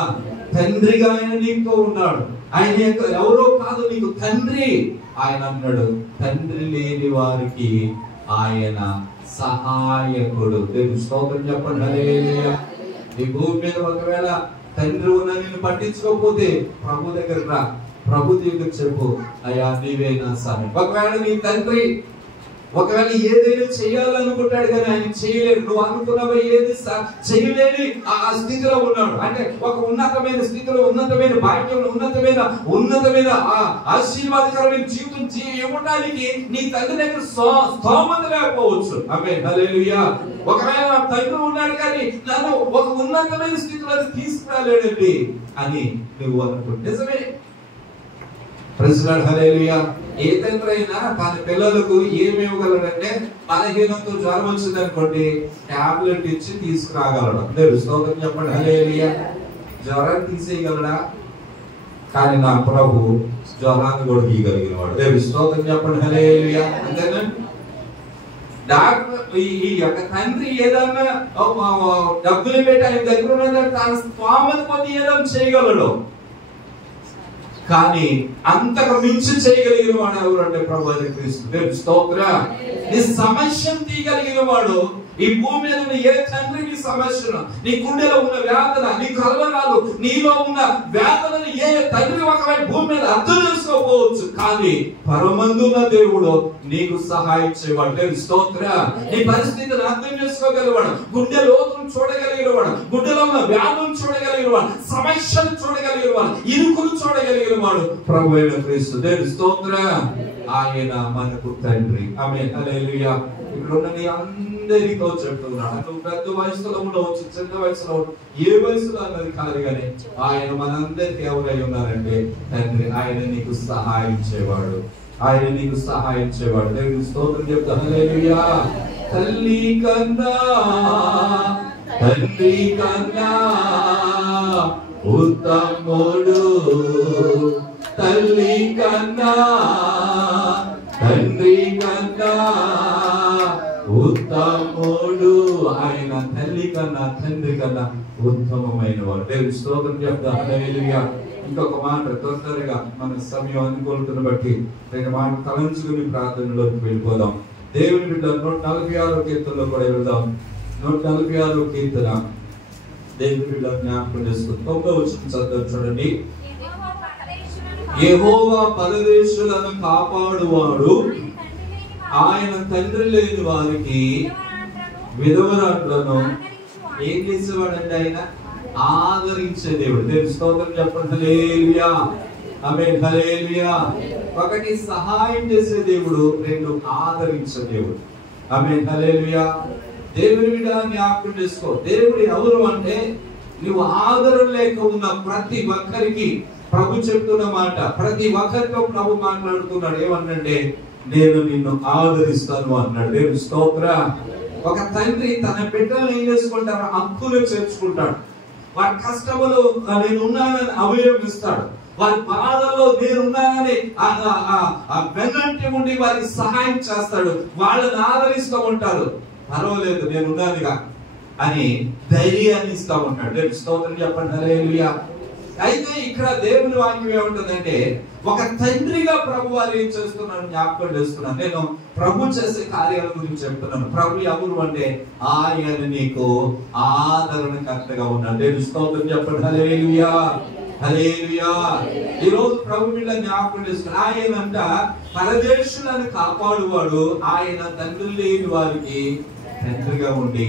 తండ్రిగా ఆయన నీతో ఉన్నాడు. ఆయన ఎవరో కాదు, నీకు తండ్రి. ఆయన అన్నాడు, తండ్రి లేని వారికి ఆయన సహాయకుడు. దేవుని స్తోత్రం చెప్పండి. హల్లెలూయా. ఈ భూమి మీద ఒకవేళ తండ్రి ఉన్న నిన్ను పట్టించుకోకపోతే ప్రభు దగ్గర రా, ప్రభు దగ్గర చెప్పు, అయ్యా నీవే నా సహాయం. ఒకవేళ నీ తండ్రి ఒకవేళ ఏదైనా చేయాలనుకుంటాడు కానీ ఆయన చేయలేడు, నువ్వు అనుకున్నవి ఏది చేయలేని ఆ స్థితిలో ఉన్నాడు. అంటే ఒక ఉన్నతమైన స్థితిలో, ఉన్నతమైన భాగ్యంలో, ఉన్నతమైన ఆశీర్వాదకరమైన జీవితం ఇవ్వడానికి నీ తండ్రి దగ్గర స్తోమత లేకపోవచ్చు. ఆమేన్, హల్లెలూయా. ఒకవేళ నా తండ్రి ఉన్నాడు కానీ నన్ను ఒక ఉన్నతమైన స్థితిలో తీసుకురాలేడండి అని నువ్వు అనుకుంటు నిజమే. ప్రెసిడెంట్ హల్లెలూయా. ఏ తండ్రి అయినా తన పిల్లలకు ఏమి ఇవ్వగలడంటే బలహీనంతో జ్వరం వచ్చింది అనుకోండి, టాబ్లెట్ ఇచ్చి తీసుకురాగలడు. దేవుని స్తోత్రం చెప్పండి. హల్లెలూయా. జ్వరం తీసేయగలడా? కానీ నా ప్రభు జ్వరాన్ని కూడా తీయగలిగిన వాడు. దేవుని స్తోత్రం చెప్పండి. హల్లెలూయా. అంతేనా? డాక్టర్ ఈ యొక్క తండ్రి ఏదన్నా డబ్బులు పెట్టి ఆయన దగ్గర ఉన్న తన స్వామత కొద్ది ఏదైనా చేయగలడు. కానీ అంతకు మించి చేయగలిగిన వాడు ఎవరు అంటే ప్రభు క్రీస్తు. దేవుని స్తోత్రం. నీ సమస్యను తీయగలిగిన వాడు ఈ భూమి మీద ఉన్న ఏ తండ్రి నీ సమస్యను, నీ గుండెలో ఉన్న వేదన, నీ కలవరాలు, నీలో ఉన్న వేదనని ఏ తండ్రి ఒకవేళ భూమి మీద అర్థం చేసుకోకపోవచ్చు, కానీ పరమందున్న దేవుడు నీకు సహాయం చేయవాడు. దేవుని స్తోత్రం. నీ పరిస్థితిని అర్థం చేసుకోగలిగినవాడు, గుండె లోతును చూడగలిగినవాడు, గుండెలో ఉన్న వ్యాధులను చూడగలిగినవాడు, సమస్యను చూడగలిగినవాడు, ఇరుకును చూడగలిగినవాడు ప్రభు అయిన క్రీస్తు. దేవుని స్తోత్రం. ఆయన మనకు తండ్రి. ఆమేన్, హల్లెలూయా. ఇక్కడ ఉన్న నీ అందరితో చెప్తున్నాడు, నువ్వు పెద్ద వయసులో ఉండవచ్చు, చిన్న వయసులో, ఏ వయసులో అన్నది కాదు, కానీ ఆయన మనందరికి ఎవరై ఉన్నారంటే తండ్రి. ఆయన నీకు సహాయం చేయవాడు. ఆయన నీకు సహాయం చేయవాడు. దేవుని స్తోత్రం చెప్తా. హల్లెలూయా. తల్లి కన్నా ఉత్తముడు, తల్లి కన్నా తండ్రి కన్నా ఉత్తముడు. ఆయన తల్లి కన్నా తండ్రి కన్నా ఉత్తమమైన వాడు. దేవుని స్తోత్రం చెప్తా. హల్లెలూయా. ఇంకొక మాట తొందరగా మన సమయం అనుకూలతను బట్టి నేను మాట తలంచుకుని ప్రార్థనలోకి వెళ్ళిపోదాం. దేవుని బిడ్డ 146 కీర్తనలో కూడా వెళ్దాం. 146 కీర్తన దేవుని బిడ్డ జ్ఞాపకం చేసుకుని 9వ వచనం చదువు చూడండి. యెహోవా పరదేశులను కాపాడువాడు, ఆయన తండ్రి లేని వారికి విధవరాట్లను ఏం చేసేవాడండి? ఆయన ఆదరించే దేవుడు. దేవుని స్తోత్రం చెప్పండి. హల్లెలూయా. ఆమేన్. హల్లెలూయా. ఒకటి సహాయం చేసే దేవుడు, రెండు ఆదరించే దేవుడు. ఆమేన్. హల్లెలూయా. దేవుని మీద జ్ఞాపకం చేసుకో. దేవుడు ఎవరు అంటే నువ్వు ఆదరణ లేక ఉన్న ప్రతి ఒక్కరికి ప్రభు చెప్తున్న మాట, ప్రతి ఒక్కరితో ప్రభు మాట్లాడుతున్నాడు. ఏమన్నంటే నేను నిన్ను ఆదరిస్తాను అన్నాడు. దేవుని స్తోత్రం. ఒక తండ్రి తన బిడ్డలను ఏం చేసుకుంటారు? హక్కులు చేర్చుకుంటాడు. వారి కష్టములు నేను ఉన్నానని అభయం ఇస్తాడు. వారి బాధల్లో నేనున్నానని వెన్నంటి ఉండి వారికి సహాయం చేస్తాడు. వాళ్ళని ఆదరిస్తూ ఉంటారు. పర్వాలేదు నేనున్నానుగా అని ధైర్యాన్ని ఇస్తూ ఉంటాడు. దేవుని స్తోత్రం చెప్పండి. హల్లెలూయా. అయితే ఇక్కడ దేవుని వాక్యం ఏముంటుందంటే ఒక తండ్రిగా ప్రభు వారు ఏం చేస్తున్నాను జ్ఞాపకం చేస్తున్నాను. నేను ప్రభు చేసే కార్యాల గురించి చెప్తున్నాను. ప్రభు ఎవరు అంటే ఆయన నీకు ఆదరణకర్తగా ఉన్నాడు. దేవుని స్తోత్రం చెప్పండి. హల్లెలూయా. హల్లెలూయా. ఈ రోజు ప్రభు మీద జ్ఞాపకం చేస్తున్నాడు. ఆయనంట పరదేశులను కాపాడువాడు, ఆయన తండ్రి లేని వారికి తండ్రిగా ఉండి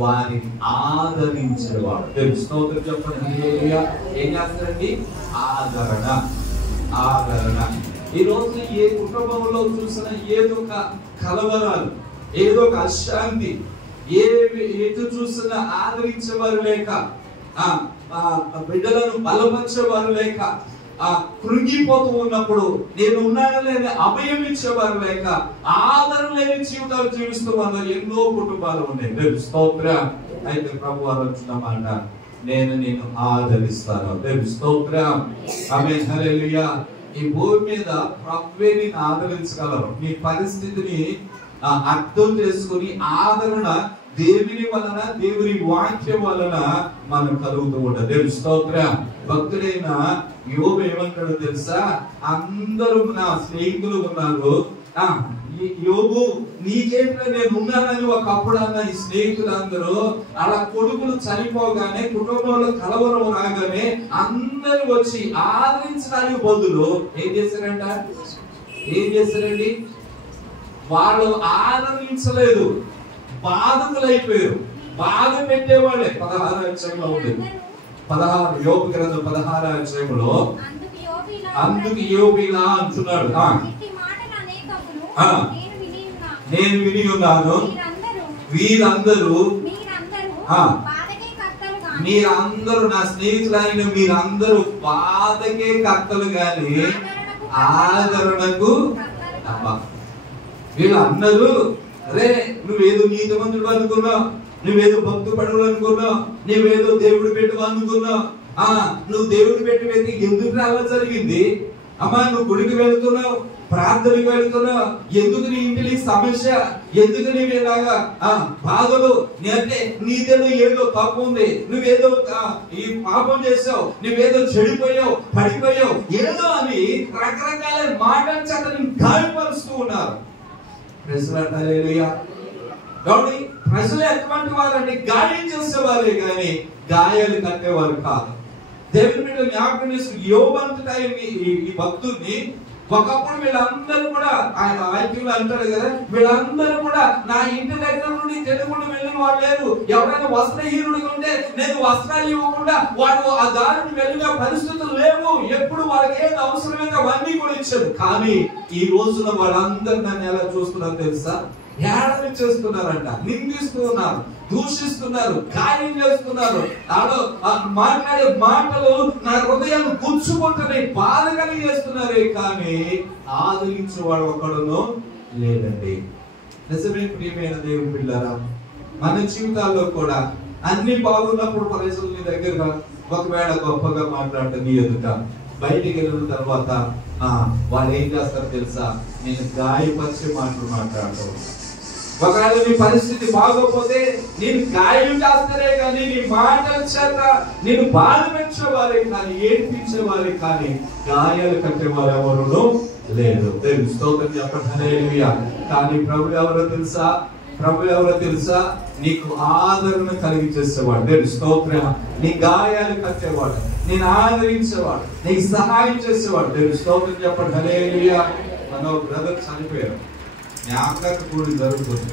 వారిని ఆదరించేవాడు. దేవుని స్తోత్రం చెప్పండి. హల్లెలూయా. ఏం చేస్తారండి? ఆదరణ. ఆదరణ. ఈ రోజు ఏ కుటుంబంలో చూసినా ఏదో ఒక కలవరాలు, ఏదో ఒక అశాంతి, ఎటు చూసినా ఆదరించేవారు లేక, బిడ్డలను బలపరిచేవారు లేక, కృంగిపోతూ ఉన్నప్పుడు నేను ఉన్నానని అభయం ఇచ్చేవారు లేక, ఆదరణ లేని జీవితాలు జీవిస్తూ ఉన్న ఎన్నో కుటుంబాలు ఉన్నాయి. దేవుని స్తోత్రం. అయితే ప్రభు వారు వచ్చినమాట, నేను నిన్ను ఆదరిస్తాను. దేవుని స్తోత్రం. ఆమేన్. హల్లెలూయా. ఈ భూమి మీద ప్రభువే నిన్ను ఆదరించగలరు. నీ పరిస్థితిని అర్థం చేసుకుని ఆదరణ దేవుని వలన, దేవుని వాక్యం వలన మనం కలుగుతూ ఉంటాం. దేవుని స్తోత్రం. భక్తుడైన యోబు ఏమంటాడో తెలుసా? అందరూ నా స్నేహితులు ఉన్నారు, యోబు నీకేంటో నేను ఉన్నానని ఒకప్పుడు అన్న ఈ స్నేహితులందరూ అలా కొడుకులు చనిపోగానే, కుటుంబంలో కలవరం రాగానే అందరూ వచ్చి ఆదరించడానికి బదులు ఏం చేశారండి? వాళ్ళు ఆదరించలేదు, బాధకులైపోయారు. బాధ పెట్టేవాళ్ళే. 16వ అధ్యాయంలో ఉంది. 16 యోబు గ్రంథం 16వ అధ్యాయంలో అందుకు యోబు ఇలా అంటున్నాడు, నేను విని ఉన్నాను, వీరందరూ మీరందరూ నా స్నేహితులైన మీరందరూ బాధకే కర్తలు గాని ఆదరణకు. వీళ్ళందరూ రే నువ్వేదో నీతిమంతుడు అనుకున్నావు, నువ్వేదో భక్తు పడువు అనుకున్నావు, నువ్వేదో దేవుడు పెట్టు అనుకున్నావు. నువ్వు దేవుడు పెట్టి వ్యక్తి ఎందుకు అలా జరిగింది? అమ్మా నువ్వు గుడికి వెళ్తున్నావు, ప్రార్థనకి వెళ్తున్నావు, ఎందుకు నీ ఇంటికి సమస్య, ఎందుకు నీవు ఇలాగా బాధలు? అంటే నీదేదో ఏదో తప్పు ఉంది, నువ్వేదో ఈ పాపం చేసావు, నువ్వేదో చెడిపోయావు, పడిపోయావు, ఏదో అని రకరకాల మాటలు అతన్ని గాయపరుస్తూ ఉన్నారు. కాబట్టి ప్రజలు ఎటువంటి వారంటే గాయం చేసేవారే కానీ గాయాలు కట్టేవారు కాదు. దేవుని మీద జ్ఞాపకం చేసుకుని యోబు అంతటా ఈ భక్తుడిని ఒకప్పుడు వీళ్ళందరూ కూడా ఆయన వాక్యంలో అంటాడు కదా, వీళ్ళందరూ కూడా నా ఇంటి దగ్గర నుండి తెలుగుండి వెళ్ళిన వాళ్ళు లేరు. ఎవరైనా వస్త్రహీనుడిగా ఉంటే నేను వస్త్రాలు ఇవ్వకుండా వాడు ఆ దారిని వెళ్ళిన పరిస్థితులు లేవు. ఎప్పుడు వాళ్ళకి ఏది అవసరమైనా అవన్నీ కూడా ఇచ్చాడు. కానీ ఈ రోజున వాళ్ళందరూ నన్ను ఎలా చూస్తున్నారు తెలుసా? ఏడాది చేస్తున్నారంట, నిందిస్తూ ఉన్నారు, దూషిస్తున్నారు, గాయం చేస్తున్నారు. మాట్లాడే మాటలు నా హృదయాన్ని గుచ్చుకుంటున్నాయి, బాధ కలిగేస్తున్నారే, కానీ ఆదరించేవాడు ఒకడును లేదండి. నిజమే ప్రియమైన దేవుని బిడ్డలారా, మన జీవితాల్లో కూడా అన్ని బాగున్నప్పుడు పరిస్థితులు నీ దగ్గర ఒకవేళ గొప్పగా మాట్లాడటం నీ ఎదుట, బయటికి వెళ్ళిన తర్వాత వాళ్ళు ఏం చేస్తారో తెలుసా, నేను గాయపరిచే మాటలు మాట్లాడతాను. ఒకవేళ నీ పరిస్థితి బాగోపోతే నేను గాయం చేస్తారే కానీ నీ మాటల చేత నేను బాధ పెంచేవారే కానీ ఏడ్పించేవారే కానీ గాయాలు కట్టేవారు ఎవరు లేదు. స్తోత్రం చెప్పండి హల్లెలూయా. కానీ ప్రభు ఎవరో తెలుసా, ప్రభు ఎవరో తెలుసా, నీకు ఆదరణ కలిగించేసేవాడు. స్తోత్రం. నీ గాయాలు కట్టేవాడు, నేను ఆదరించేవాడు, నీకు సహాయం చేసేవాడు. స్తోత్రం చెప్పండి హల్లెలూయా. మన బ్రదర్ చనిపోయారు, జ్ఞాపకార్థ కూడి జరుగుతుంది.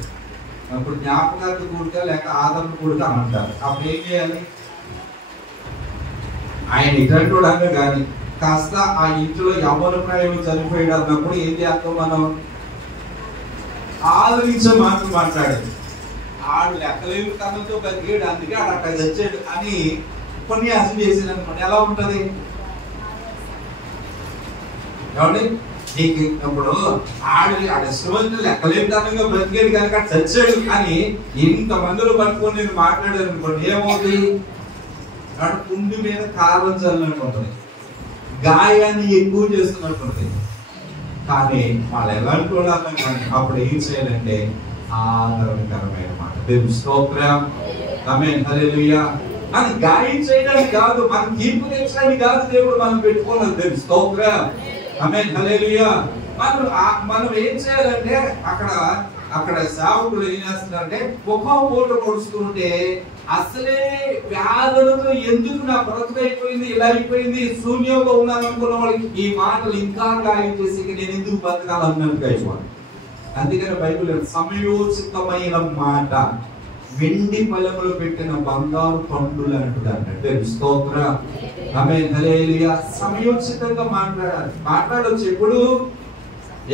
అప్పుడు జ్ఞాపకార్థ కూడిక లేక ఆదరణ కూడిక అంటారు. అప్పుడు ఏం చేయాలి, ఆయన ఇటువంటి కానీ కాస్త ఆ ఇంట్లో యవ్వన ప్రాయం చనిపోయాడు అన్నప్పుడు ఏం చేస్తాం మనం, ఆదరించే మాటలు మాట్లాడాలి. ఆడు లెక్కలేని కథలతో బతికాడు, అందుకే ఆడు అక్కడ తెచ్చాడు అని ఉపన్యాసం చేసేది అనుకోండి, ఎలా ఉంటది ఏమండి? నీకు ఇప్పుడు ఆడు ఇష్టమైన లెక్కలేనితనంగా బ్రతికేది కనుక చచ్చాడు అని ఇంతమందిలో పట్టుకొని నేను మాట్లాడాను అనుకోండి, ఏమవుతుంది, అటు పుండి మీద కారం చల్లినట్టు ఉంటుంది, గాయాన్ని ఎక్కువ చేస్తున్నట్టు ఉంటుంది. కానీ వాళ్ళు ఎలాంటి వాళ్ళు కానీ అప్పుడు ఏం చేయాలంటే ఆదరణకరమైన మాట. దేవుని స్తోత్రం. ఆమేన్ హల్లెలూయా. అది గాయం చేయడానికి కాదు, మనం తీర్పు తెచ్చడానికి కాదు దేవుడు మనం పెట్టుకోలేదు. దేవుని స్తోత్రం. ఆమేన్ హల్లెలూయా. మనం ఏం చేయాలంటే అక్కడ సేవకులు ఏం చేస్తున్నారంటే ముఖం పూట పొడుస్తుంటే అసలే వ్యాధులతో ఎందుకు నా బ్రతుకు అయిపోయింది, ఇలా అయిపోయింది, శూన్యంలో ఉన్నాను అనుకున్న వాళ్ళకి ఈ మాటలు ఇంకా గాయం చేసి నేను ఎందుకు బతకాలన్నట్టుగా అయిపోవాలి. అందుకని బైబిల్ సమయోచితమైన మాట వెండి పలములు పెట్టిన బంగారు పండులు అంటున్నారు. స్తోత్రం. ఆమేన్ హల్లెలూయా. సమయోచితంగా మాట్లాడొచ్చు.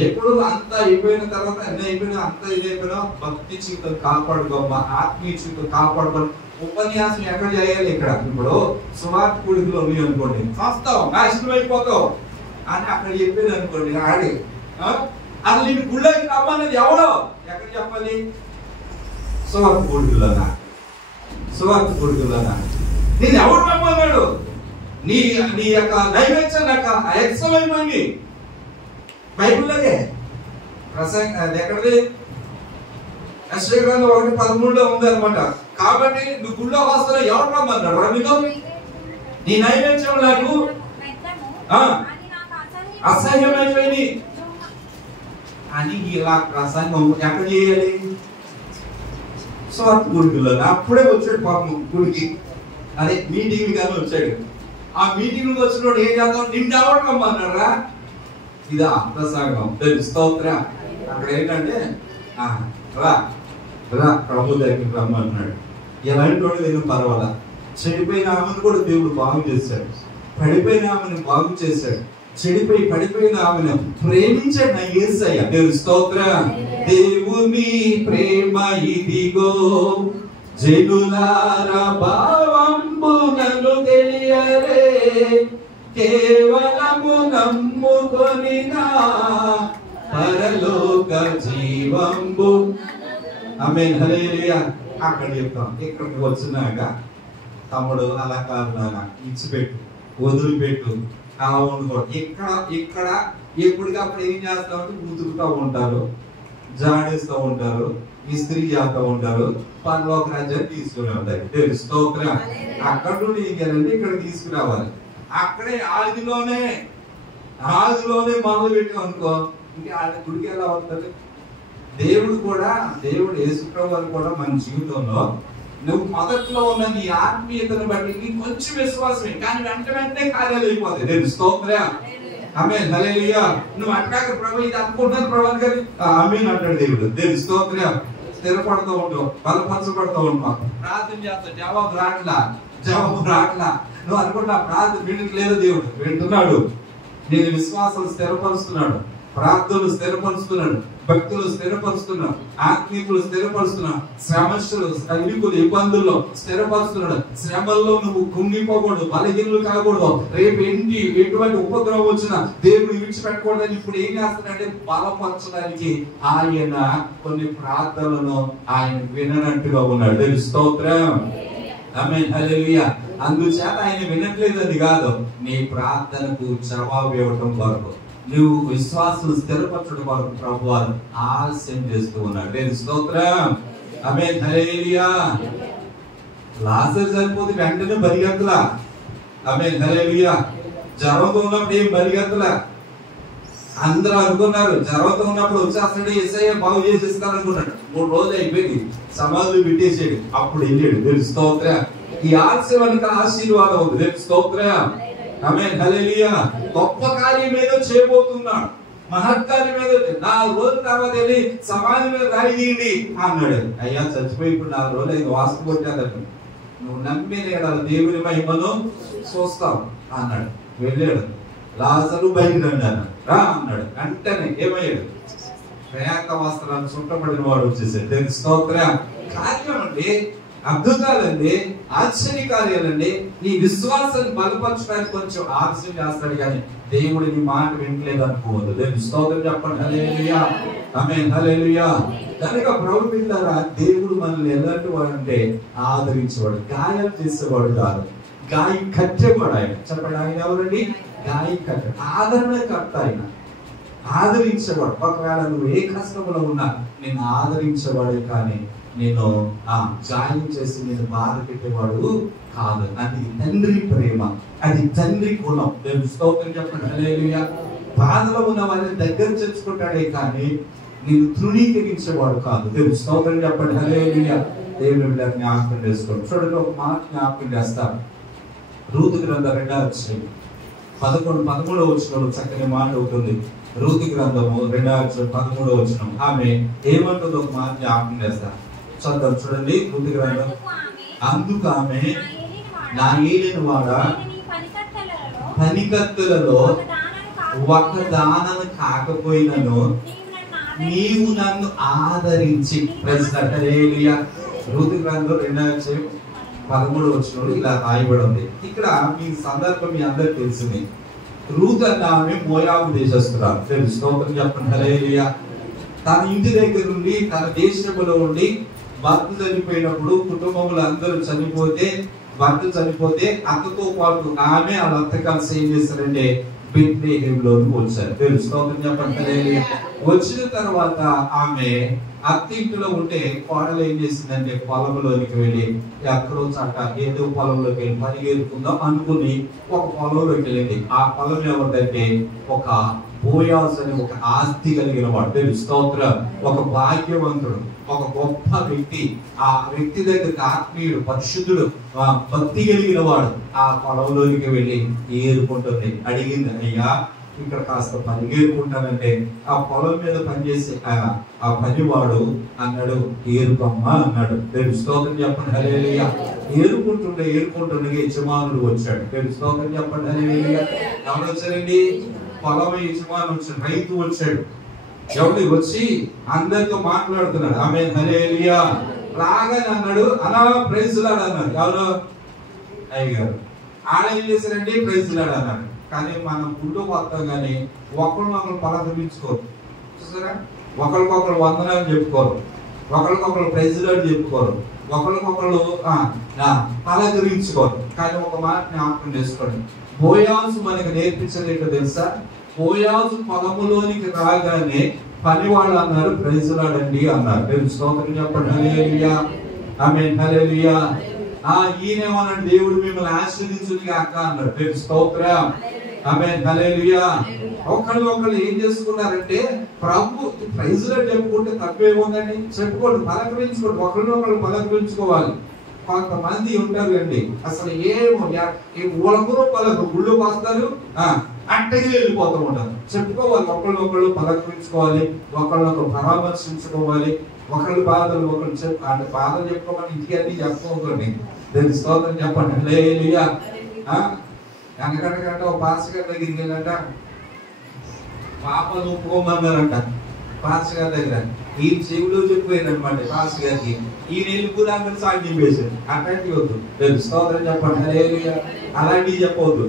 ఎప్పుడు అంతా అయిపోయిన తర్వాత అన్ని అయిపోయినా అంతా ఇదైపోయినా భక్తి జీవితం కాపాడుకోమ్మా, ఆత్మీయ జీవితం కాపాడుకో. ఉపన్యాసం ఎక్కడ చేయాలి, ఇక్కడ ఇప్పుడు సువార్త కూడికలో ఉన్నాయి అనుకోండి, వస్తావు నాశనం అయిపోతావు అని అక్కడ చెప్పేది అనుకోండి, ఆడి అసలు నేను గుళ్ళకి రమ్మన్నది ఎవడో ఎక్కడ చెప్పాలి, సువార్త కూడికలోనా, సువార్త కూడికలోనా. నేను ఎవరు రమ్మన్నాడు, నీ యొక్క నైవేద్యం నాకు ఎక్సలైంది బైబిల్లోనే ప్రసంగ అది ఎక్కడది, యెషయా గ్రంథం 1:13 ఉంది అనమాట. కాబట్టి నువ్వు గుళ్ళో వస్తావు ఎవరు రమ్మన్నాడు, నీకు నీ నైవేద్యం నాకు అసహ్యమైపోయింది అని ఇలా ప్రసంగం ఎక్కడ చేయాలి, స్వార్థ గుడిలో. అప్పుడే వచ్చాడు పాపం గుడికి, అదే మీటింగ్ కానీ వచ్చాడు. ఆ మీటింగ్ వచ్చినోడు ఏం చేద్దాం, నిన్ను ఎవరు రమ్మన్నారా, ఇదా ప్రసంగం. స్తోత్రం. అక్కడ ఏంటంటే రా ప్రభు దగ్గరికి రమ్మన్నాడు. ఎలాంటి వాడు నేను పర్వాలా, చెడిపోయిన ఆమెను కూడా దేవుడు బాగు చేశాడు, పడిపోయిన ఆమెను బాగు చేశాడు, పడిపోయిన ఆమెను ప్రేమించాడు నా యేసయ్య. దేవుని స్తోత్రం. దేవుని ప్రేమ ఇదిగో జనులార భావంబునను తెలియరే, కేవలము నమ్ముకొనినా పరలోక జీవంబు. ఆమేన్ హల్లెలూయా. అక్కడ చెప్తాం, ఇక్కడికి వచ్చినాక తమ్ముడు అలా కాదు నాన్న, ఇచ్చిపెట్టు, వదిలిపెట్టు, అలా ఉండకూడదు. ఇక్కడ ఎప్పటికప్పుడు ఏం చేస్తామంటే ఉతుకుతూ ఉంటారు, జాడిస్తూ ఉంటారు, ఇస్త్రీ చేస్తూ ఉంటారు, పరలోక రాజ్యాన్ని తీసుకుని ఉంటారు. స్తోత్రం. అక్కడ నుండి ఏం చేయాలంటే ఇక్కడ తీసుకురావాలి. అక్కడే ఆదిలోనే మొదలు పెట్టాం అనుకో, ఇంకా ఆడ గుడికి ఎలా అవుతుంది. దేవుడు యేసుప్రభువు వారు కూడా మన జీవితంలో నువ్వు మొదట్లో ఉన్న నీ ఆత్మీయతను బట్టి నీకు కొంచెం విశ్వాసమే, కానీ వెంటనే కార్యాలు అయిపోతాయి. దేవుని స్తోత్రం. ఆమేన్ హల్లెలూయా. నువ్వు అంటాక ప్రభు ఇది అనుకుంటున్నాను ప్రభు గారి ఆమేన్ అంటాడు దేవుడు. దేవుని స్తోత్రం. స్థిరపడుతూ ఉంటావు, బలపరచబడుతూ ఉంటావు, ప్రార్థన చేస్తావు, జవాబు రాట్లా. నువ్వు అనుకుంటా ప్రార్థన వినట్లేదు, దేవుడు వింటున్నాడు, నేను విశ్వాసం స్థిరపరుస్తున్నాడు. ప్రార్థనలు స్థిరపరుస్తున్నాడు, భక్తులు స్థిరపరుస్తున్నాడు, ఆత్మీయులు స్థిరపరుస్తున్నాడు, శ్రమస్సులు ఇరుకులు ఇబ్బందుల్లో స్థిరపరుస్తున్నాడు. శ్రమల్లో నువ్వు కుంగిపోకూడదు, బలహీనులు కాకూడదు. రేపు ఎటువంటి ఉపద్రవం వచ్చినా దేవుడు విడిచిపెట్టకూడదని ఇప్పుడు ఏం చేస్తున్నాడంటే బలపరచడానికి ఆయన కొన్ని ప్రార్థనలను ఆయన విననట్టుగా ఉన్నాడు. స్తోత్రం. ఆమేన్, హల్లెలూయా. అందుచేత ఆయన వినట్లేదని కాదు, నీ ప్రార్థనకు జవాబు ఇవ్వటం కొరకు, నువ్వు విశ్వాసం స్థిరపరచడం కొరకు ప్రభువు ఆలస్యం చేస్తూ ఉన్నాడు. స్తోత్రం. ఆమేన్, హల్లెలూయా. లాజరు చనిపోతే వెంటనే పరిగెత్తలా. ఆమేన్, హల్లెలూయా. జ్వరంతో ఉన్నప్పుడు ఏం పరిగెత్తలా. అందరూ అనుకున్నారు జ్వరంతో ఉన్నప్పుడు వచ్చేస్తాడు, యేసయ్య బాగు చేసేస్తాడు అనుకున్నాడు. 3 రోజులు అయిపోయింది, సమాధులు పెట్టేసాడు. అప్పుడు వెళ్ళాడు. స్తోత్రం. ఈ ఆశీర్వాదానికి ఆశీర్వాదం ఉంది. స్తోత్రం. ఆమేన్, హల్లెలూయా. గొప్ప కార్యం ఏదో చేయబోతున్నాడు, మహత్కార్యం ఏదో. 4 రోజుల తర్వాత వెళ్ళి సమాధి మీద రాయి తీయండి అన్నాడు. అయ్యా చచ్చిపోయి ఇప్పుడు 4 రోజులు అయింది, వాస్తు కొట్టాడు. నువ్వు నమ్మిన దేవుని మహిమను చూస్తావు అన్నాడు. వెళ్ళాడు. లాజరు బయటికి అన్నాడు, రా అన్నాడు. వెంటనే ఏమయ్యాడు? మేక వస్త్రాలు చుట్టబడిన వాడు వచ్చేసాడు. స్తోత్రం. కార్యం అండి, అద్భుతాలండి, ఆశ్చర్య కార్యాలండి. నీ విశ్వాసాన్ని బలపరచడానికి కొంచెం ఆలస్యం చేస్తాడు, కానీ దేవుడు నీ మాట వినలేదు అనుకోవద్దు. దేవుని స్తోత్రం చెప్పండి. హల్లెలూయా. ఆమేన్, హల్లెలూయా. కనుక ప్రభు బిడ్డలారా, దేవుడు మనల్ని ఎలాంటి వాడు అంటే ఆదరించేవాడు, గాయాలు చేసేవాడు కాదు, గాయం కట్టేవాడు ఆయన. చెప్పండి, ఆయన ఎవరండి? గాయం కట్ట, ఆదరణ కర్త ఆయన, ఆదరించేవాడు. ఒకవేళ నువ్వు ఏ కష్టంలో ఉన్నా నేను ఆదరించేవాడు, కానీ నేను గాయం చేసి నేను బాధ పెట్టేవాడు కాదు. అది తండ్రి ప్రేమ, అది తండ్రి గుణం. దేవుని స్తోత్రం చెప్పండి. హల్లెలూయా. బాధలో ఉన్న వారిని దగ్గర చేర్చుకుంటాడే కానీ నేను తృణీకరించేవాడు కాదు. దేవుని స్తోత్రం చెప్పండి. హల్లెలూయా. దేవుని బిడ్డలను జ్ఞాపకం చేసుకోండి. చూడండి, ఒక మాట జ్ఞాపకం చేస్తాను. రూతు గ్రంథం 2వ అధ్యాయం 11-13 వచనంలో చక్కని మాట అవుతుంది. రూతు గ్రంథము 2వ అధ్యాయం 13వ వచనం. ఆమె ఏమంటుందో ఒక మాట జ్ఞాపకం చేస్తా. చదువు చూడండి. రూతు గ్రంథం. అందుకు ఆమె, నా ఏలిన వాడా, పనికత్తులలో ఒక దానను కాకపోయినను నీవు నన్ను ఆదరించి. హల్లెలూయా. రూతు గ్రంథం 2వ అధ్యాయం 13వ వచనంలో ఇలా రాయబడి ఉంది. ఇక్కడ మీ సందర్భం మీ అందరికి తెలిసింది. రూతు అన్న ఆమె మోయాబు దేశస్తురాలు. తెలుసు. స్తోత్రం చెప్పండి. హల్లెలూయా. తన ఇంటి దగ్గర నుండి, తన దేశంలో ఉండి, భర్త చనిపోయినప్పుడు కుటుంబంలో అందరూ చనిపోతే, భర్త చనిపోతే అత్తతో పాటు ఆమె వాళ్ళ అత్త కలిసి ఏం చేస్తారంటే బెత్లెహేములోకి వచ్చారు. తెలుసు. స్తోత్రం చెప్పండి. హల్లెలూయా. వచ్చిన తర్వాత ఆమె అత్త ఇంటిలో ఉంటే కోడలు ఏం చేసిందంటే పొలంలోనికి వెళ్ళి ఎక్కడో చట్ట ఏదో పొలంలోకి వెళ్ళి పరిగెత్తుకుందాం అనుకుని ఒక పొలంలోకి వెళ్ళింది. ఆ పొలం ఎవరిదంటే ఒక బోయాజు అని ఒక ఆస్తి కలిగిన వాడు. తెలుసు. స్తోత్రం. ఒక భాగ్యవంతుడు, ఒక గొప్ప వ్యక్తి. ఆ వ్యక్తి దగ్గరికి ఆత్మీయుడు, పరిశుద్ధుడు, భక్తి కలిగిన వాడు ఆ పొలంలోకి వెళ్ళి ఏరుకుంటుంది. అడిగింది, అయ్యా ఇక్కడ కాస్త పరిగెత్తుకుంటానంటే ఆ పొలం మీద పనిచేసే ఆ పనివాడు అన్నాడు, ఏరుకమ్మ అన్నాడు. తెలుసు. స్తోత్రం చెప్పండి. హల్లెలూయా. ఏరుకుంటుండే యజమానుడు వచ్చాడు. తెలుసు. స్తోత్రం చెప్పండి. హల్లెలూయా. ఎవరు వచ్చారండి? పొలం యజమానుడు వచ్చాడు, రైతు వచ్చాడు. ఎవరి వచ్చి అందరితో మాట్లాడుతున్నాడు. ఆమేన్, హల్లెలూయా. రాగానే అన్నాడు, అలా ప్రైజ్ లాడ్ అన్నాడు. ఎవరు? అయ్యగారు. ఆడ ఏం చేశారండి? ప్రైజ్ లాడ్ అన్నాడు. కానీ మనం గుడ్డు వస్తాం కానీ ఒకరినొకరు పలకరించుకోరు. చూసారా? ఒకరికొకరు వందనాలు చెప్పుకోరు, ఒకరికొకరు ప్రైజ్ లాడ్ చెప్పుకోరు, ఒకరికొకరు పలకరించుకోరు. కానీ ఒక మాట జ్ఞాపకం చేసుకోండి. బోయాజు మనకు నేర్పించేది ఏంటో తెలుసా? బోయాజు పొలములోనికి రాగానే పనివాళ్ళు అన్నారు, ప్రైజ్ లాడ్ అండి అన్నారు. తెలుసు. స్తోత్రం చెప్పండి. హల్లెలూయా. ఆమేన్, హల్లెలూయా. ఈయనేమన్నాడు? దేవుడు మిమ్మల్ని ఆశీర్వదించును గాక అన్నాడు. తెలుసు. స్తోత్రం. ఆమేన్, హల్లెలూయా. ఒకళ్ళు ఏం చేసుకున్నారంటే, ప్రభు ప్రైజ్ లాడ్ చెప్పుకుంటే తప్పేముందని చెప్పుకోండి, పలకరించుకోండి, ఒకరినొకరు పలకరించుకోవాలి. కొంతమంది ఉంటారు అండి, అసలు ఏమో పలకు గుళ్ళు వస్తారు, అట్టకి వెళ్ళిపోతూ ఉంటారు. చెప్పుకోవాలి, ఒకళ్ళొకళ్ళు పలకరించుకోవాలి, ఒకళ్ళొకరు పరామర్శించుకోవాలి, ఒకళ్ళు బాధలు ఒకళ్ళు అంటే బాధలు చెప్పుకోమని ఇంటికి అన్ని చెప్పుకోకండి. దాని స్తోత్రం చెప్పండి. హల్లెలూయా. వెనకటగంట ఒక పాస్టర్ గారి దగ్గరికి వెళ్ళంట, పాపను ఒప్పుకోమన్నారంట పాస్టర్ గారి దగ్గర. ఈ చెవులో చెప్పారు అనమాట పాస్టర్ గారికి. ఈయన వెళ్ళిపోదామని సాధ్యం చేశారు. అట్లాంటివి వద్దు. తెలుసు స్తోత్రం చెప్పండి. హల్లెలూయా. అలాంటివి చెప్పవద్దు,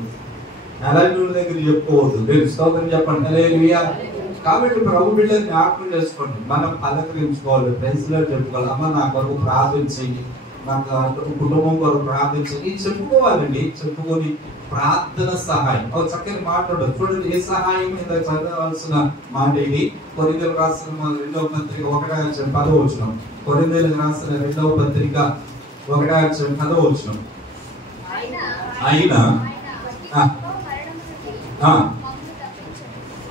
అలాంటి వాళ్ళ దగ్గర చెప్పుకోవద్దు. తెలుసు స్తోత్రం చెప్పండి. హల్లెలూయా. కాబట్టి ప్రభు బిడ్డని జ్ఞాపకం చేసుకోండి. మనం పలకరించుకోవాలి, ఫ్రెండ్స్ లో చెప్పుకోవాలి. అమ్మ నా కొరకు ప్రార్థించండి, నాకు కుటుంబం కొరకు ప్రార్థించండి చెప్పుకోవాలండి. చెప్పుకొని ప్రార్థన సహాయం ఒక చక్కని మాట్లాడదు. చూడండి ఏ సహాయం మీద చదవాల్సిన మాట ఇది. కొరింథీయులకు రాసిన 2వ పత్రిక 1:10. కొరింథీయులకు రాసిన 2వ పత్రిక 1:10.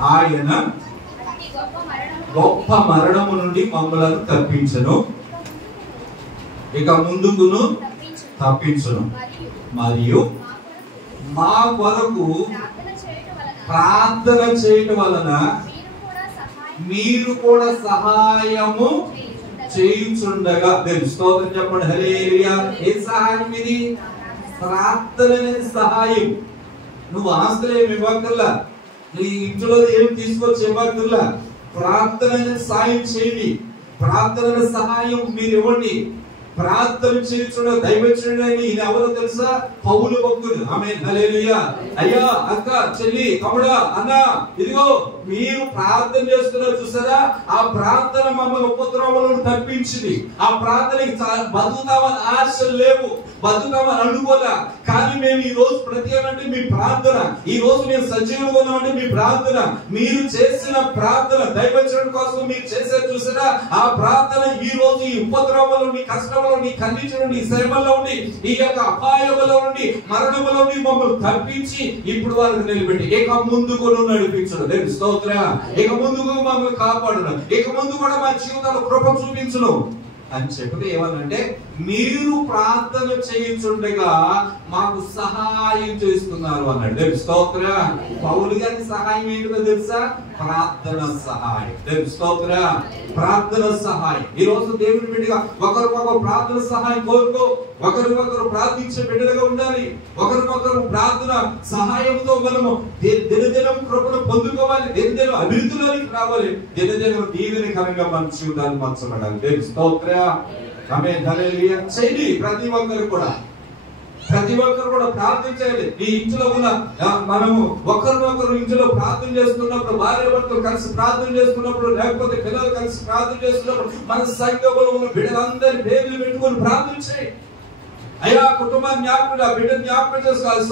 ఆయన గొప్ప మరణము నుండి మమ్మలను తప్పించను, ఇక ముందుకును తప్పించను, మరియు మా కొరకు ప్రార్థన చేయటం వలన మీరు కూడా సహాయము చేయుచుండగా. స్తోత్రం చెప్పండి. హల్లెలూయా. ఏ సహాయం ఇది? ప్రార్థన అనేది సహాయం. నువ్వు ఆస్తులు ఏమి ఇవ్వక్కర్లా, నీ ఇంట్లో ఏమి తీసుకొచ్చి ఇవ్వక్కర్లా. ప్రార్థన అనేది సాయం చేయండి. ప్రార్థన సహాయం మీరు ఇవ్వండి. ప్రార్థన చేయించడం దైవజనుడు అని ఈయన ఎవరో తెలుసా? పౌలు భక్తుడు. ఆమేన్. హల్లెలూయా. అయ్యా, అక్క, చెల్లి, తమ్ముడా, అన్న, ఇదిగో మీరు ప్రార్థన చేస్తున్నారు చూసారా, ఆ ప్రార్థన మమ్మల్ని ఉపద్రవాలను తప్పించింది. ఆ ప్రార్థనకి బతుకుతామని ఆశలు లేవు, బతుకుతామని అనుకోలే. కానీ మేము ఈ రోజు ప్రత్యేకంటే మీ ప్రార్థన, ఈ రోజు మేము సజీవంగా ఉన్నామంటే మీ ప్రార్థన, మీరు చేసిన ప్రార్థన దైవజనుడి కోసం మీరు చేసే చూసారా, ఆ ప్రార్థన ఈ రోజు ఈ ఉపద్రవాల నుండి, కష్టంలో నుండి, కన్నీటి నుండి, శ్రమలో నుండి, ఈ యొక్క అపాయముల నుండి, మరణముల నుండి మమ్మల్ని తప్పించి ఇప్పుడు వారికి నిలబెట్టి ఇక ముందుకు నడిపించడం. స్తోత్రం. ఇక ముందుకు మమ్మల్ని కాపాడడం, ఇక ముందు కూడా మా జీవితాలు కృప చూపించడం అని చెప్పి ఏమనంటే, మీరు ప్రార్థన చేయించుండగా మాకు సహాయం చేస్తున్నారు అన్నాడు. స్తోత్ర. పౌలు గారి సహాయం ఏంటో తెలుసా? ప్రార్థన సహాయం. స్తోత్ర. ప్రార్థన సహాయం. ఈ రోజు దేవుని బిడ్డగా ఒకరికొకరు ప్రార్థన సహాయం కోరుకో. ఒకరికొకరు ప్రార్థించే బిడ్డలుగా ఉండాలి. ఒకరికొకరు ప్రార్థన సహాయంతో మనము దినదినం కృపను పొందుకోవాలి, దినదినం అభివృద్ధిలోనికి రావాలి, దినదినం దీవెనకరంగా మన జీవితాన్ని మార్చబడాలి. స్తోత్ర. ఆమేన్. హల్లెలూయా. చేయండి. ప్రతి ఒక్కరు కూడా ప్రార్థించాలి. ఈ ఇంట్లో ఉన్న మనము ఒకరినొకరు ఇంట్లో ప్రార్థన చేస్తున్నప్పుడు, భార్య భర్తలు కలిసి ప్రార్థన చేస్తున్నప్పుడు, లేకపోతే పిల్లలు కలిసి ప్రార్థన చేస్తున్నప్పుడు, మన సంఘంలో ఉన్న బిడ్డలందరి పేర్లు పెట్టుకొని ప్రార్థించాయి. అయ్యా, కుటుంబాన్ని జ్ఞాపకం, ఆ బిడ్డను జ్ఞాపకం చేసుకోవాలి.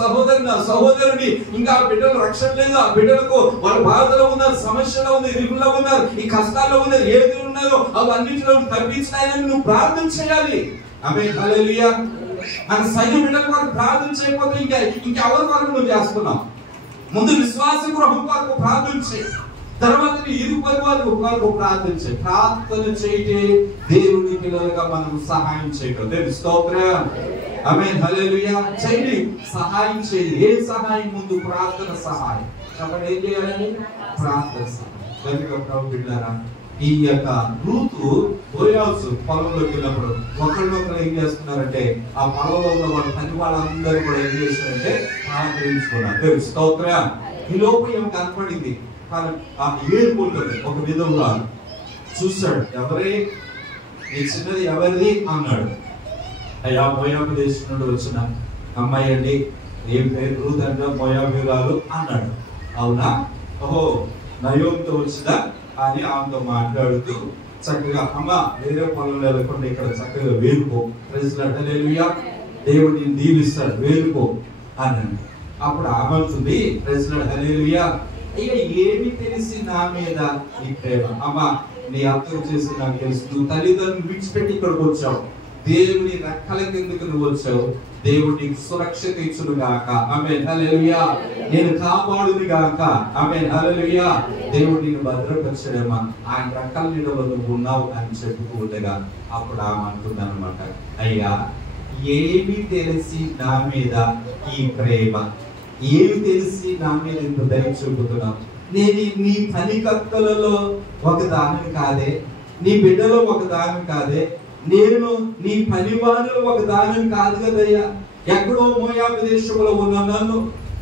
సహోదరుని ఇంకా బిడ్డలు రక్షణ లేదు, ఆ బిడ్డలకు వాళ్ళ బాధలో ఉన్నారు, సమస్యలో ఉంది, ఇరుకుల్లో ఉన్నారు, ఈ కష్టాల్లో ఉన్నారు, ఏది ఉన్నారో అవన్నింటిలో తప్పించాయని నువ్వు ప్రార్థన చేయాలి. ఆమేన్. హల్లెలూయా. మన సైన్య బిడ్డల కొరకు ప్రార్థన చేయకపోతే ఇంకెవరి కొరకు నువ్వు చేస్తున్నావు? ముందు విశ్వాస గృహం కొరకు ప్రార్థన చేయి, తర్వాత ఇరు పరివారు కొరకు ప్రార్థన చేయి. ప్రార్థన చేయటే దేవుని పిల్లలుగా మనం సహాయం చేయగలం. స్తోత్రం. ఆమేన్. హల్లెలూయా. చేయండి, సహాయం చేయండి. ఏ సహాయం ముందు? ప్రార్థన సహాయం. చెప్పండి, ఏం చేయాలని? ప్రార్థన సహాయం. కనుక ప్రభు బిడ్డలారా, ఈ యొక్క రూతు బోయాజు పొలంలోకి వెళ్ళినప్పుడు ఒకరినొకరు ఏం చేస్తున్నారంటే, ఆ పొలంలో ఉన్న వాళ్ళ పని వాళ్ళందరూ కూడా ఏం చేస్తున్నారంటే ప్రార్థించుకున్నారు. స్తోత్రం. ఈ లోపు ఏమి కనపడింది? కానీ ఆ ఏడుకుంటుంది. ఒక విధంగా చూశాడు, ఎవరే ఈ చిన్నది ఎవరిది అన్నాడు. అయ్యా, మోయాబు దేశం నుండి వచ్చిన అమ్మాయి అండి, ఏం పేరు? రూత్ అంటే మోయాబీయురాలు అన్నాడు. అవునా? ఓహో, నయోమితో వచ్చిందా అని ఆమెతో మాట్లాడుతూ చక్కగా, అమ్మ వేరే పొలంలో వెళ్ళకుండా ఇక్కడ చక్కగా వేరుకో, హల్లెలూయా, దేవుడు నిన్ను దీవిస్తాడు, వేరుకో అన్నాడు. అప్పుడు ఆమె అంటుంది, హల్లెలూయా, అయ్యా, ఏమి తెలిసి నా మీద నీ ప్రేమ? అమ్మ, నీ అర్థం చేసి నాకు తెలుసు. నువ్వు తల్లిదండ్రులు విడిచిపెట్టి ఇక్కడికి వచ్చావు, దేవుని రెక్కల కిందకు నువ్వు వచ్చావు, దేవుడు నీకు సురక్షత ఇచ్చును గాక. ఆమేన్. హల్లెలూయా. నేను కాపాడును గాక. ఆమేన్. హల్లెలూయా. దేవుడు నిన్ను భద్రపరచడేమా, ఆయన రెక్కల నీడలో నువ్వు ఉన్నావు అని చెప్పుతూ ఉండగా అప్పుడు ఆమె అంటుంది అనమాట, అయ్యా, ఏమి తెలిసి నా మీద ఈ ప్రేమ? ఏమి తెలిసి నా మీద ఇంత దయ చూపుతున్నావు? నేను నీ పనికత్తలలో ఒక దానిని కాదే, నీ బిడ్డలో ఒక దానిని కాదే, నేను నీ పనివాడిలో ఒక దానిని కాదు కదయ్యా. ఎక్కడో మోయాబు దేశంలో ఉన్న నన్ను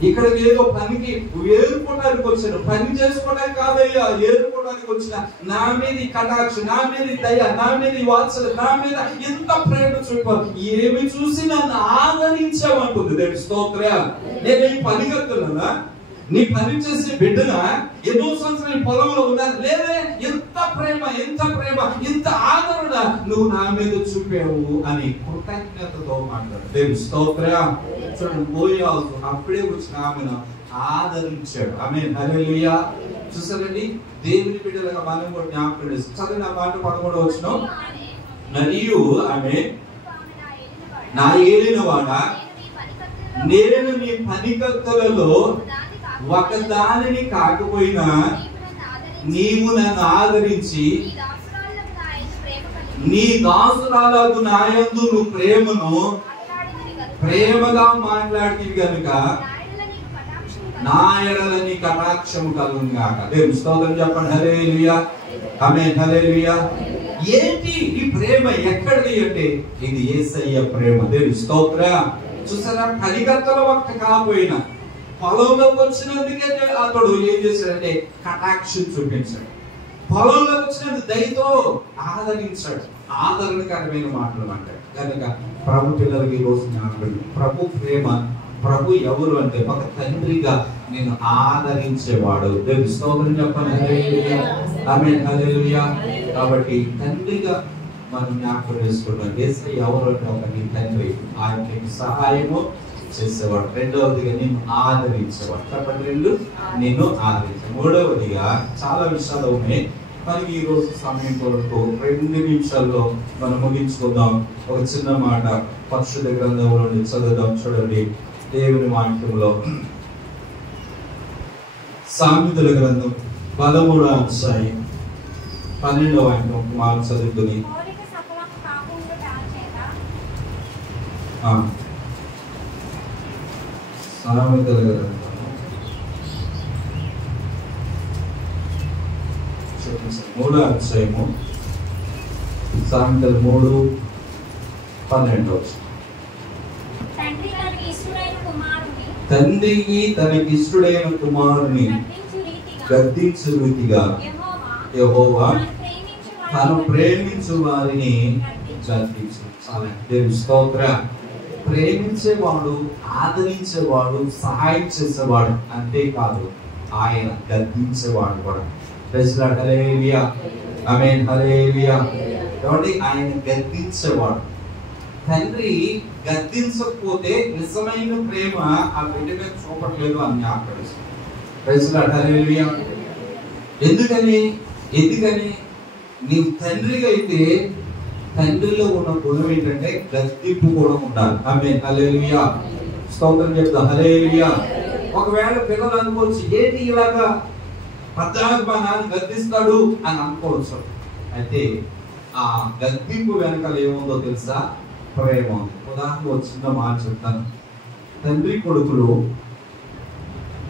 ఇక్కడికి ఏదో పనికి ఏరుకోవడానికి వచ్చాను, పని చేసుకోవడానికి కాదయ్యా, ఏరుకోవడానికి వచ్చిన. నా మీద కటాక్ష, నా మీద దయ, నా మీద వాత్సల్యం, నా మీద ఎంత ప్రేమ చూపాలి, ఏమి చూసి నన్ను ఆదరించామంటుంది. దేవుని స్తోత్రం. నేను ఈ పని కడుతున్నా, నీ పని చేసే బిడ్డనా, ఎన్నో సంవత్సరాలు పొలంలో ఉన్నాను, లేదే ఎంత ప్రేమ, ఎంత ప్రేమ, ఎంత ఆదరణ నువ్వు నా మీద చూపావు అని కృతజ్ఞతతో మాట్లాడు. దేవుని స్తోత్రం. చూడండి, బోయాజు అప్పుడే వచ్చిన ఆమెను ఆదరించాడు. ఆమేన్, హల్లెలూయా. చూసారండి, దేవుని బిడ్డలుగా మనం కూడా జ్ఞాపకం చేస్తాం. చదివిన మాట 11వ వచనం, మరియు ఆమె నా ఏలినవాడా, నేను నీ పనికత్తెలలో ఒక దానిని కాకపోయినా నీవు నన్ను ఆదరించి నీ దాసురాలకు నాయందు నువ్వు ప్రేమగా మాట్లాడి గనుక నా ఎడల నీ కటాక్షము కలుగును గాక. దేవుని స్తోత్రం చెప్పండి. హల్లెలూయా, ఆమేన్, హల్లెలూయా. ఏంటి ఈ ప్రేమ, ఎక్కడిది అంటే ఇది యేసయ్య ప్రేమ. దేవుని స్తోత్రం. చూసారా, పనికత్తెల వక్త కాకపోయినా పొలంలోకి వచ్చినందుకే అతడు ఏం చేశాడంటే కటాక్షం చూపించాడు. పొలంలోకి వచ్చినందుకు దయతో ఆదరించాడు. ఆదరణకరమైన మాటలు మాట్లాడు. కనుక ప్రభు పిల్లలకి ఈ రోజు జ్ఞాపకం, ప్రభు ప్రేమ, ప్రభు ఎవరు అంటే ఒక తండ్రిగా నేను ఆదరించేవాడు. దేవుని స్తోత్రం చెప్పండి. హల్లెలూయా, ఆమేన్, హల్లెలూయా. కాబట్టి తండ్రిగా మనం జ్ఞాపకం చేసుకుంటాం. యేసయ్య ఎవరు అంటే ఒక నీ తండ్రి, ఆయనకి సహాయము చేసేవాడు. రెండవదిగా నేను ఆదరించేవాడు. చెప్పండి, రెండు, నేను ఆదరించే. మూడవదిగా చాలా విషయాలు ఉన్నాయి, మనకి ఈ రోజు సమయం కొరకు 2 నిమిషాల్లో మనం ముగించుకుందాం. ఒక చిన్న మాట పరిశుద్ధ గ్రంథంలో చదువుదాం. చూడండి, దేవుని వాక్యంలో సామెతల గ్రంథం 13వ అధ్యాయం 12వ వాక్యం మాట చదువుకుని సామెతల గ్రంథం 3వ అధ్యాయము సామెతలు 3:12. తండ్రికి తనకి ఇష్టడైన కుమారుని గద్దించు రీతిగా యెహోవా తాను ప్రేమించు వారిని గద్దించు. చాలా దేవుని స్తోత్రం. ప్రేమించేవాడు, ఆదరించేవాడు, సహాయం చేసేవాడు అంతేకాదు, ఆయన గద్దించేవాడు కూడా. హల్లెలూయా, ఆమేన్, హల్లెలూయా. కాబట్టి ఆయన గద్దించేవాడు. తండ్రి గద్దించకపోతే నిజమైన ప్రేమ ఆ బిడ్డ మీద చూపట్లేదు అని జ్ఞాపకం. హల్లెలూయా. ఎందుకని నీవు తండ్రిగా అయితే తండ్రిలో ఉన్న గుణం ఏంటంటే గద్దింపు కూడా ఉండాలి. ఆమేన్, హల్లెలూయా. స్తోత్రం చెప్తా. హల్లెలూయా. ఒకవేళ పిల్లలు అనుకోవచ్చు, ఏంటి ఇలాగా పద్దాకు మా నాన్న గద్దిస్తాడు అని అనుకోవచ్చు. అయితే ఆ గద్దింపు వెనకాల ఏముందో తెలుసా? ప్రేమ. ఉదాహరణ వచ్చిన మాట చెప్తాను. తండ్రి కొడుకులు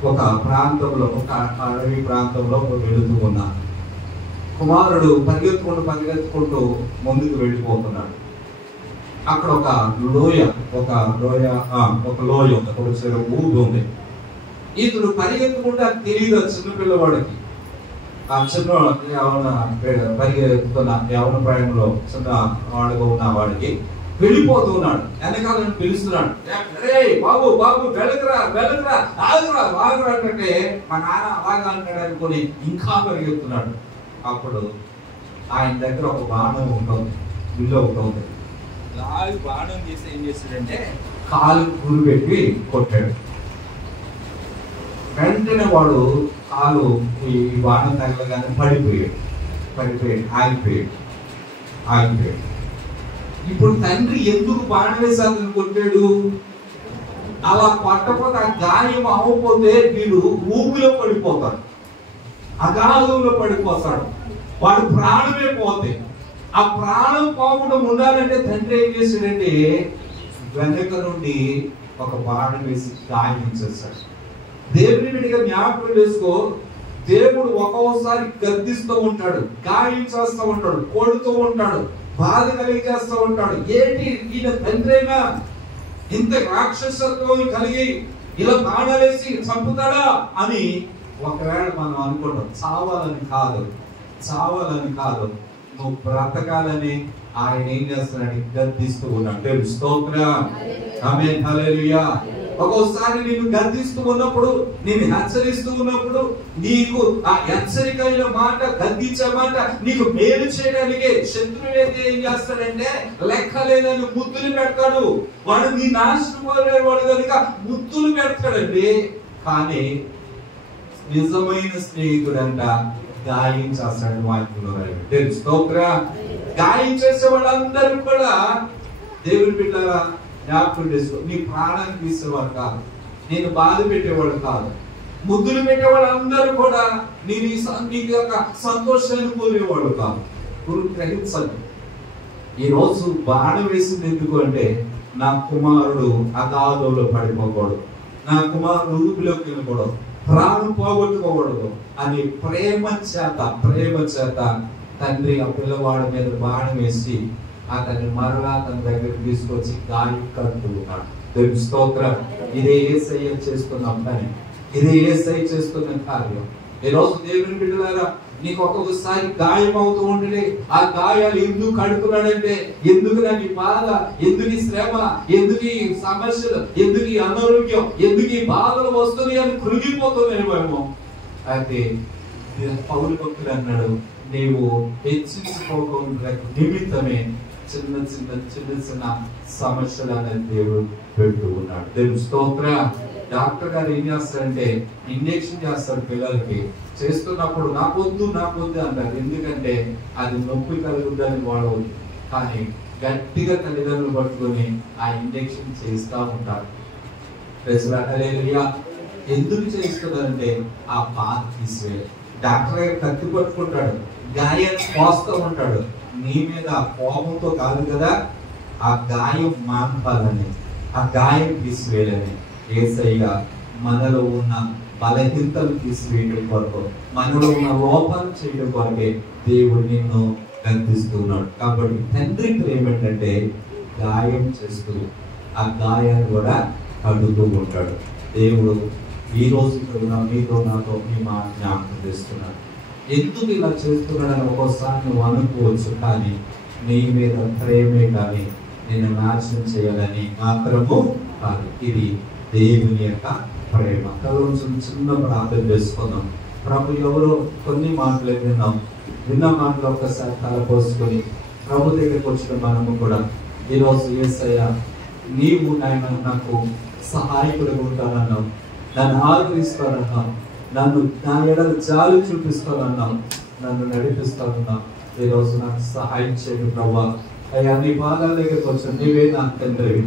ఒక ప్రాంతంలో, ఒక అడవి ప్రాంతంలో వెళుతూ ఉన్నారు. కుమారుడు పరిగెత్తుకుంటూ ముందుకు వెళ్ళిపోతున్నాడు. అక్కడ ఒక లోయ ఉంది, ఒక చిన్న ఊబి ఉంది. ఇతడు పరిగెత్తుకుంటే అది తెలియదు చిన్న పిల్లవాడికి. ఆ చిన్న పరిగెత్తుతున్న యవన ప్రాయంలో చిన్న వాడుగా ఉన్న వాడికి వెళ్ళిపోతున్నాడు. వెనకాలను పిలుస్తున్నాడు, బాబు బాబు వెళకురా వెళకురా, ఆగురా ఆగురా అంటే మా నాన్న అలాగా అంటాడు అనుకుని ఇంకా పరిగెత్తున్నాడు. అప్పుడు ఆయన దగ్గర ఒక బాణం ఉంటుంది, విల్లు ఉంటుంది. లాగి బాణం చేసి ఏం చేశాడంటే కాలు గురి పెట్టి కొట్టాడు. వెంటనే వాడు కాలు ఈ బాణం తగలగానే పడిపోయాడు, ఆగిపోయాడు. ఇప్పుడు తండ్రి ఎందుకు బాణం వేసి అతను కొట్టాడు? అలా కొట్టకపోతే ఆ గాయం అవ్వకపోతే వీడు ఊపిలో పడిపోతాడు, అగాధంలో పడిపోతాడు, వాడు ప్రాణమే పోతే. ఆ ప్రాణం పోకుండా ఉండాలంటే తండ్రి ఏం చేశాడంటే వెనక నుండి ఒక బాణం వేసి గాయించేస్తాడు. దేవుని విడిగా జ్ఞాపకం చేసుకో, దేవుడు ఒక్కోసారి గద్దిస్తూ ఉంటాడు, గాయించేస్తూ ఉంటాడు, కొడుతూ ఉంటాడు, బాధ కలిగేస్తూ ఉంటాడు. ఏంటి ఈయన తండ్రైనా ఇంత రాక్షసత్వం కలిగి ఇలా బాణాలేసి చంపుతాడా అని ఒకవేళ మనం అనుకుంటాం. చావాలని కాదు, నువ్వు బ్రతకాలని ఆయన ఏం చేస్తున్నాడు? గద్దిస్తూ ఉన్నాడు. స్తోత్రం, ఆమేన్, హల్లెలూయా. ఒక్కోసారి నిన్ను గద్దిస్తూ ఉన్నప్పుడు, నిన్ను హెచ్చరిస్తూ ఉన్నప్పుడు, నీకు ఆ హెచ్చరికైన మాట, గద్దించే మాట నీకు మేలు చేయడానికే శత్రువు అయితే ఏం చేస్తాడంటే లెక్కలేదని ముద్దులు పెడతాడు. వాడు నీ నాశనం వాడు కనుక ముద్దులు పెడతాడండి. కానీ నిజమైన స్నేహితుడంట గాయం చేస్తాడు. వాక్యంలో స్తోత్రం. గాయం చేసే వాళ్ళందరూ కూడా దేవుని బిడ్డలారా జ్ఞాపకం చేసుకో, నీ ప్రాణాన్ని తీసేవాడు కాదు, నేను బాధ పెట్టేవాడు కాదు. ముద్దులు పెట్టేవాడు అందరూ కూడా నీ యొక్క సంతోషాన్ని కోరేవాడు కాదు. గ్రహించండి, ఈ రోజు బాణం వేసింది ఎందుకు అంటే నా కుమారుడు అగాధంలో పడిపోకూడదు, నా కుమారుడు ఊపిలోకి వెళ్ళకూడదు, ప్రాణం పోగొట్టుకోకూడదు అని ప్రేమ చేత తండ్రి ఆ పిల్లవాడి మీద బాణం వేసి అతన్ని మరలా తన దగ్గరికి తీసుకొచ్చి గాయం కడుతూ ఉన్నాడు. దేవుని స్తోత్రం. ఇదే యేసయ్య చేస్తున్న పని, ఇదే యేసయ్య చేస్తున్న కార్యం. ఈ రోజు దేవుని బిడ్డలారా, నీకు ఒక్కొక్కసారి గాయం అవుతూ ఉంటే ఆ గాయాలు ఎందుకు కడుతున్నాడంటే, ఎందుకు నాకు బాధ, ఎందుకు ఈ శ్రమ, ఎందుకు ఈ సమస్యలు, ఎందుకు ఈ అనారోగ్యం, ఎందుకు ఈ బాధలు వస్తున్నాయి అని కృంగిపోతున్నాయేమో. అయితే పౌలు భక్తుడు అన్నాడు, నీవు హెచ్చించుకోకుండా నిమిత్తమే చిన్న సమస్యలు అనేది దేవుడు పెడుతూ ఉన్నాడు. దేవుడు స్తోత్రం. డాక్టర్ గారు ఏం చేస్తారంటే ఇంజెక్షన్ చేస్తారు పిల్లలకి. చేస్తున్నప్పుడు నాకొద్దు అంటారు. ఎందుకంటే అది నొప్పి కలుగుద్దని వాడవద్దు. కానీ గట్టిగా తల్లిదండ్రులు పట్టుకొని ఆ ఇంజెక్షన్ చేస్తూ ఉంటారు. ఎందుకు చేస్తున్నారంటే ఆ బాధ తీసివేయాలి. డాక్టర్ గారు కత్తి పట్టుకుంటాడు, గాయాన్ని కోస్తూ ఉంటాడు. నీ మీద కోపంతో కాదు కదా, ఆ గాయం మాన్పాలని, ఆ గాయం తీసివేయాలని. యేసయ్య మనలో ఉన్న బలహీనతలు తీసివేయడం కొరకు, మనలో ఉన్న లోపాలు చేయడం కొరకే దేవుడు నిన్ను గద్దిస్తున్నాడు. కాబట్టి తండ్రి ప్రేమ ఏంటంటే గాయం చేస్తూ ఆ గాయాన్ని కూడా కడుగుతూ ఉంటాడు. దేవుడు ఈ రోజు మీతో నాతో మీ మాట జ్ఞాపకం చేస్తున్నాడు. ఎందుకు ఇలా చేస్తున్నాడని ఒక్కోసారి నువ్వు అనుకోవచ్చు. కానీ నీ మీద ప్రేమే కానీ నేను నాశనం చేయాలని మాత్రము కాదు. ఇది దేవుని యొక్క ప్రేమ. కొంచెం చిన్న ప్రార్థన చేసుకుందాం. ప్రభు ఎవరో కొన్ని మాటలు విన్న మాటలు ఒక్కసారి తలపోసుకొని ప్రభు దగ్గరికి వచ్చిన మనము కూడా ఈరోజు యేసయ్య నీవు నాయన నాకు సహాయకుడిగా ఉంటానన్నావు, నన్ను ఆదరిస్తానన్నావు, నన్ను నా ఎడల జాలి చూపిస్తానన్నావు, నన్ను నడిపిస్తానన్నావు. ఈరోజు నాకు సహాయం చేయడు ప్రభా. అయ్యా నీ పాదాల దగ్గరికి వచ్చాను, నీవే నా తండ్రి,